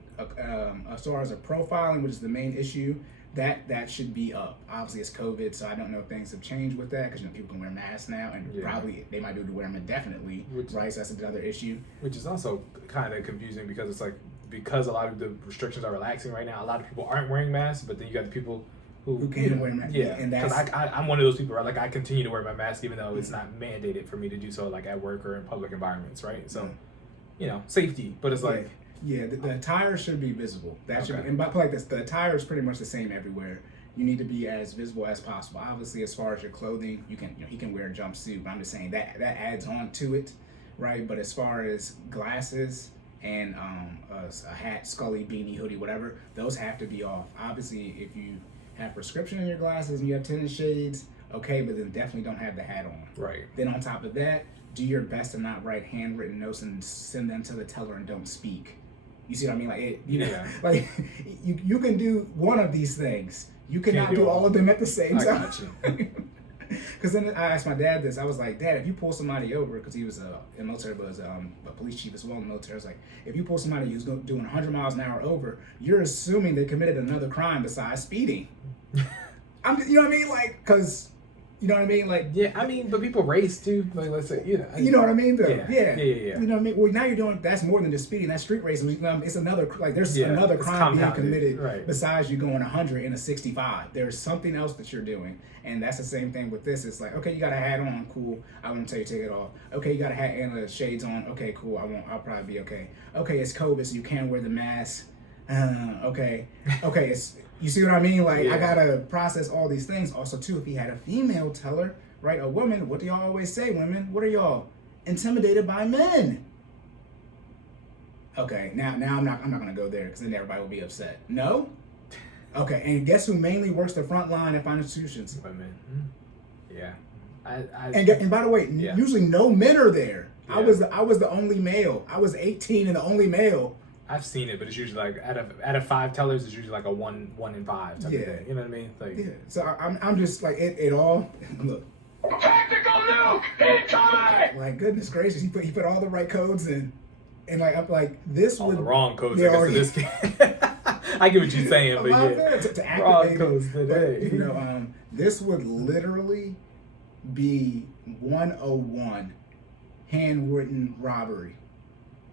as far as a profiling, which is the main issue, that should be up. Obviously, it's COVID, so I don't know if things have changed with that because people can wear masks now, and probably they might be able to wear them indefinitely, right? So that's another issue. Which is also kind of confusing because it's like because a lot of the restrictions are relaxing right now, a lot of people aren't wearing masks, but then you got the people who can wear masks. Yeah, and because I'm one of those people, right? Like I continue to wear my mask even though it's not mandated for me to do so, like at work or in public environments, right? So, safety, but it's like. Yeah, the attire should be visible. That should be, and but like this, the attire is pretty much the same everywhere. You need to be as visible as possible. Obviously, as far as your clothing, you can he can wear a jumpsuit, but I'm just saying that adds on to it, right? But as far as glasses and a hat, scully, beanie, hoodie, whatever, those have to be off. Obviously, if you have prescription in your glasses and you have tinted shades, okay, but then definitely don't have the hat on. Right. Then on top of that, do your best to not write handwritten notes and send them to the teller and don't speak. You see what I mean? Like like you can do one of these things. You cannot do all of them at the same time. Got you. Because then I asked my dad this. I was like, "Dad, if you pull somebody over," because he was in the military, but was a police chief as well in the military. I was like, "If you pull somebody who's doing 100 miles an hour over, you're assuming they committed another crime besides speeding." You know what I mean? Like, because. You know what I mean? Like, yeah, I mean, but people race too. Like, let's say, you know what I mean? Though, yeah. You know what I mean? Well, now you're doing that's more than just speeding. That's street racing. It's another there's another crime being committed besides you going 100 in a 65. There's something else that you're doing, and that's the same thing with this. It's like, okay, you got a hat on, cool. I won't tell you to take it off. Okay, you got a hat and the shades on. Okay, cool. I'll probably be okay. Okay, it's COVID, so you can't wear the mask. Okay, it's. You see what I mean? Like, I gotta process all these things. Also, too, if he had a female teller, right, a woman, what do y'all always say, women? What are y'all? Intimidated by men. Okay, now I'm not gonna go there because then everybody will be upset. No? Okay, and guess who mainly works the front line at financial institutions? Women. Yeah. And by the way, usually no men are there. Yeah. I was the only male. I was 18 and the only male. I've seen it, but it's usually like out of 5 tellers, it's usually like a 1 in 5 type of thing. You know what I mean? Like, So I'm just like it all. Look. Tactical nuke incoming! Like, goodness gracious, he put all the right codes in, and like I'm like this all would the wrong codes. I guess in this case. I get what you're saying, but to activate wrong codes today. But, this would literally be 101 handwritten robbery.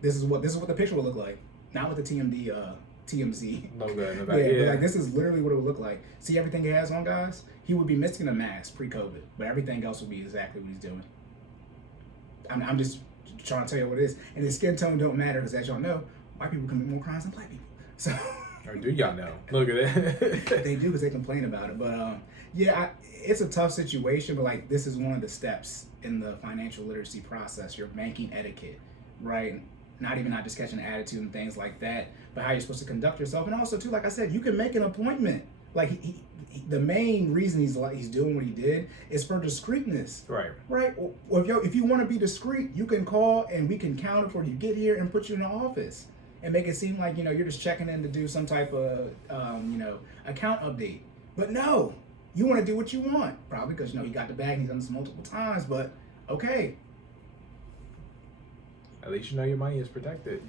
This is what the picture would look like. Not with the TMZ. No good. But like this is literally what it would look like. See everything he has on, guys? He would be missing a mask pre-COVID, but everything else would be exactly what he's doing. I'm just trying to tell you what it is. And his skin tone don't matter because, as y'all know, white people commit more crimes than black people. So. Or do y'all know? Look at it. They do because they complain about it. But it's a tough situation. But like this is one of the steps in the financial literacy process. Your banking etiquette, right? Not just catching attitude and things like that, but how you're supposed to conduct yourself. And also, too, like I said, you can make an appointment. Like, the main reason he's doing what he did is for discreetness. Right. Right. Or if you want to be discreet, you can call and we can count it before you get here and put you in the office and make it seem like you're just checking in to do some type of account update. But no, you want to do what you want, probably because he got the bag and he's done this multiple times. But okay. At least you know your money is protected.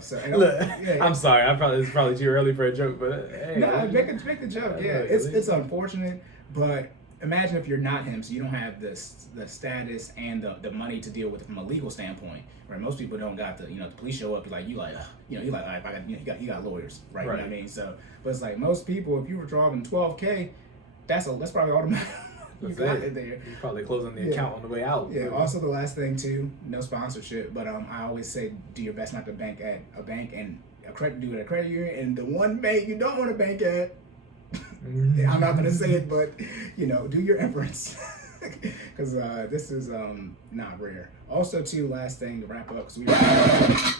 So look, I'm sorry. It's probably too early for a joke, but hey, no, make the joke. Yeah, it's unfortunate, but imagine if you're not him, so you don't have the status and the money to deal with it from a legal standpoint. Right, most people don't got the the police show up. You got lawyers, right? You know what I mean? So, but it's like most people, if you were drawing $12K, that's probably automatic. You got it there. You're probably closing the account on the way out. Yeah. Also, the last thing too, no sponsorship, but I always say do your best not to bank at a bank and do it at a credit union, and the one bank you don't want to bank at. I'm not gonna say it, but do your inference because this is not rare. Also, too, last thing to wrap up, because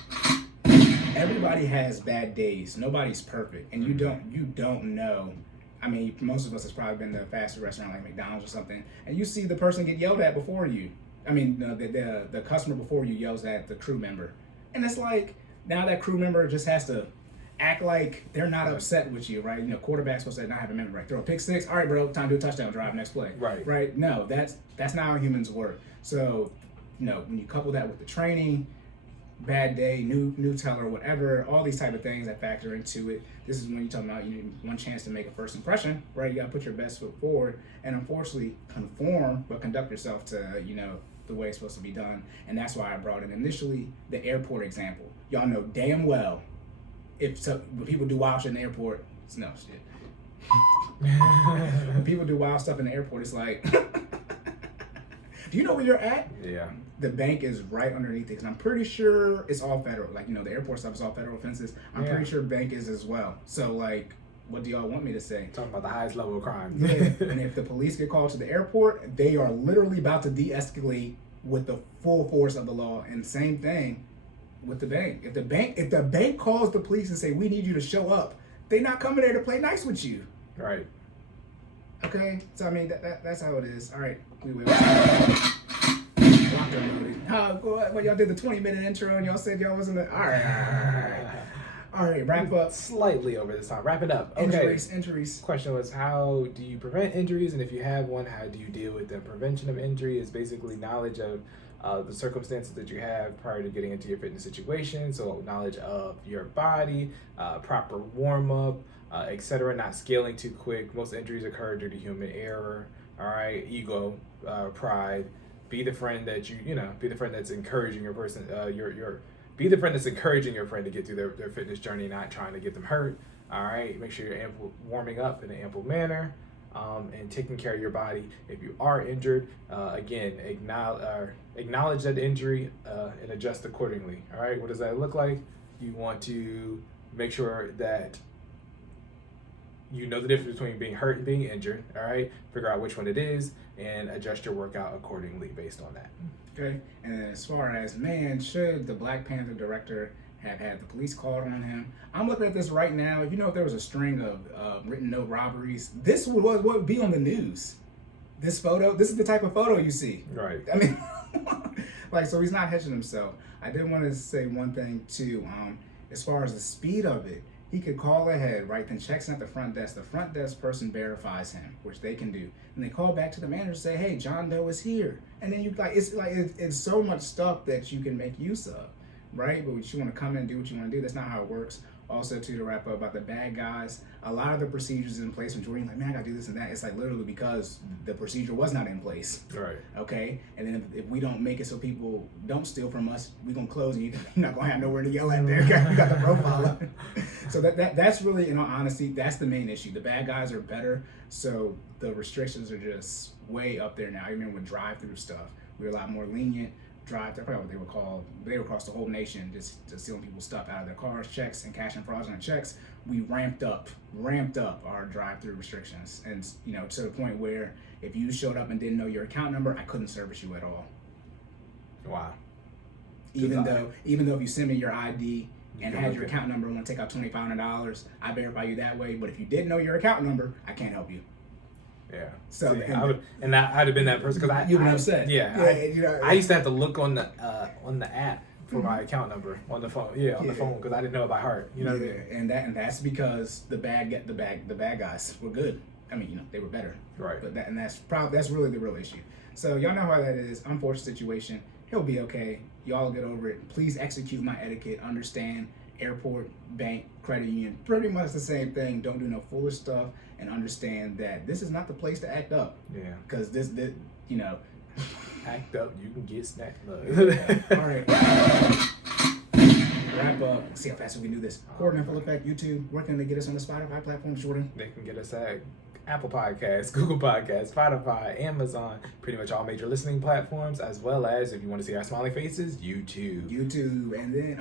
everybody has bad days. Nobody's perfect, and you don't know. I mean, most of us has probably been to a fast food restaurant like McDonald's or something, and you see the person get yelled at before you. I mean, the customer before you yells at the crew member, and it's like now that crew member just has to act like they're not upset with you, right? Quarterback's supposed to not have a memory, right? Throw a pick six, all right, bro, time to do a touchdown drive, next play, right? No, that's not how humans work. So, when you couple that with the training, bad day, new teller, whatever, all these type of things that factor into it. This is when you're talking about you need one chance to make a first impression, right? You gotta put your best foot forward and unfortunately conform, but conduct yourself to, the way it's supposed to be done. And that's why I brought in initially the airport example. Y'all know damn well when people do wild shit in the airport, it's no shit. When people do wild stuff in the airport, it's like, do you know where you're at? Yeah. The bank is right underneath it, because I'm pretty sure it's all federal. Like, the airport stuff is all federal offenses. I'm pretty sure bank is as well. So, like, what do y'all want me to say? Talking about the highest level of crime. Yeah. And if the police get called to the airport, they are literally about to de-escalate with the full force of the law. And same thing with the bank. If the bank calls the police and say, we need you to show up, they're not coming there to play nice with you. Right. Okay? So, I mean, that's how it is. All right. We will. Well, y'all did the 20-minute intro and y'all said y'all wasn't all right, wrap up. Slightly over this time. Wrap it up. Okay. Injuries. Question was, how do you prevent injuries? And if you have one, how do you deal with them? Prevention of injury is basically knowledge of the circumstances that you have prior to getting into your fitness situation. So knowledge of your body, proper warm-up, etc. Not scaling too quick. Most injuries occur due to human error. All right, ego, pride. Be the friend that be the friend that's encouraging your person, be the friend that's encouraging your friend to get through their fitness journey, not trying to get them hurt. All right, make sure you're warming up in an ample manner, and taking care of your body. If you are injured, again, acknowledge that injury and adjust accordingly. All right, what does that look like? You want to make sure that you know the difference between being hurt and being injured. All right, figure out which one it is and adjust your workout accordingly based on that. Okay, and as far as should the Black Panther director have had the police called on him? I'm looking at this right now. If there was a string of written note robberies, this would be on the news. This is the type of photo you see. Right. I mean, so he's not hedging himself. I did want to say one thing too. As far as the speed of it, he could call ahead, right? Then checks in at the front desk. The front desk person verifies him, which they can do. And they call back to the manager and say, hey, John Doe is here. And then it's so much stuff that you can make use of, right? But you want to come in and do what you want to do. That's not how it works. Also, too, to wrap up about the bad guys, a lot of the procedures in place when Jordan I got to do this and that. It's literally because the procedure was not in place. Right. Okay? And then if we don't make it so people don't steal from us, we're going to close and you're not going to have nowhere to yell at there. You got the profile up. So that's really, in all honesty, that's the main issue. The bad guys are better, so the restrictions are just way up there now. Even with drive-through stuff, we're a lot more lenient. I forgot what they were called. They were across the whole nation, just stealing people's stuff out of their cars, checks, and cashing fraudulent checks. We ramped up our drive-through restrictions, and to the point where if you showed up and didn't know your account number, I couldn't service you at all. Wow. Even though if you send me your ID, and had your account number and want to take out $2,500, I verify you that way. But if you didn't know your account number, I can't help you. Yeah. So See, I'd have been that person because you've been upset. Yeah. I used to have to look on the app for my account number on the phone. Yeah, on the phone because I didn't know it by heart. You know what I mean? And that's because the bad guys were good. I mean, they were better. Right. But that's really the real issue. So y'all know how that is. Unfortunate situation. He'll be okay. Y'all get over it. Please execute my etiquette. Understand airport, bank, credit union, pretty much the same thing. Don't do no foolish stuff, and understand that this is not the place to act up. Yeah. Because this, you know. Act up, you can get snacked. All right. Wrap up. See how fast we can do this. Cory and FinallyFit, YouTube. Where can they get us on the Spotify platform, Jordan? They can get us at Apple Podcasts, Google Podcasts, Spotify, Amazon, pretty much all major listening platforms, as well as, if you want to see our smiley faces, YouTube. And then,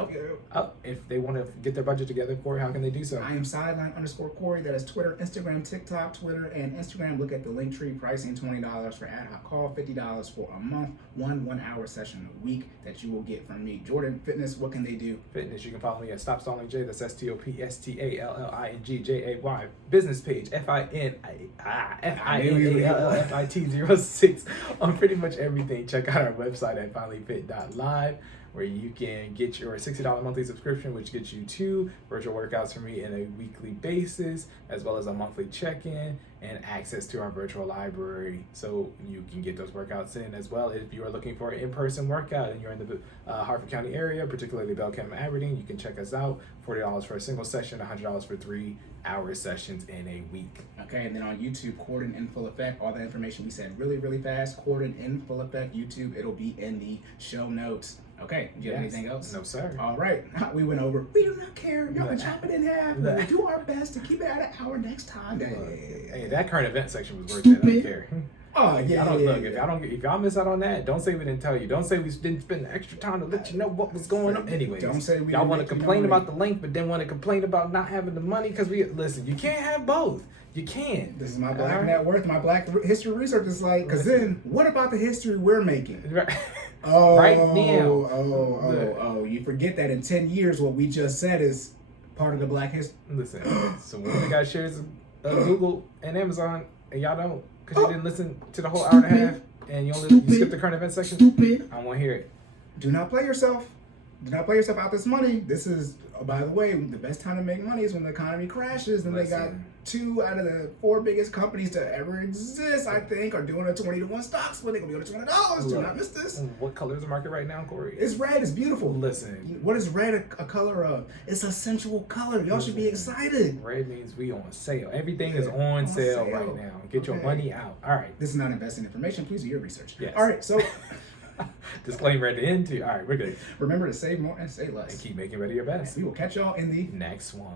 if they want to get their budget together, Cory, how can they do so? I am sideline_Cory. That is Twitter, Instagram, TikTok, Twitter, and Instagram. Look at the link tree. Pricing $20 for ad hoc call, $50 for a month, 1 hour session a week that you will get from me. Jordan, fitness, what can they do? Fitness, you can follow me at Stop Stalling J. That's STOPSTALLINGJAY. Business page, FINALLFIT06 on pretty much everything. Check out our website at FinallyFit.live, where you can get your $60 monthly subscription, which gets you 2 virtual workouts from me on a weekly basis, as well as a monthly check-in and access to our virtual library, so you can get those workouts in. As well, if you are looking for an in-person workout and you're in the Harford County area, particularly Belcamp and Aberdeen, you can check us out. $40 for a single session, $100 for 3-hour sessions in a week. Okay, and then on YouTube, Corden in full effect. All the information we said really, really fast. Corden in full effect, YouTube. It'll be in the show notes. Okay, do you have anything else? No, sir. All right, we went over. We do not care. Y'all can chop it in half. We'll do our best to keep it at an hour next time. Hey, that current event section was worth it. I don't care. Oh yeah. Look, if y'all miss out on that, don't say we didn't tell you. Don't say we didn't spend extra time to let you know what was going on. Anyways, don't say we y'all want to complain about the length, but then want to complain about not having the money because listen. You can't have both. You can't. This is my Black net worth. My Black history research is like, because then what about the history we're making? Right now. You forget that in 10 years, what we just said is part of the Black history. Listen, so when the guy shares Google and Amazon, and y'all don't, because you didn't listen to the whole hour and a half, and you skipped the current event section, I want to hear it. Do not play yourself. Do not play yourself out this money. This is, by the way, the best time to make money is when the economy crashes, and they got 2 out of the 4 biggest companies to ever exist, I think, are doing a 20-to-1 stock split. They're going to be on $20. Do not miss this. What color is the market right now, Cory? It's red. It's beautiful. Listen. What is red a color of? It's a sensual color. Y'all should be excited. Red means we on sale. Everything is on sale right now. Get your money out. All right. This is not investing information. Please do your research. Yes. All right, so... Disclaimer at the end too. All right, we're good. Remember to save more and say less. And keep making better your best. We will catch y'all in the next one.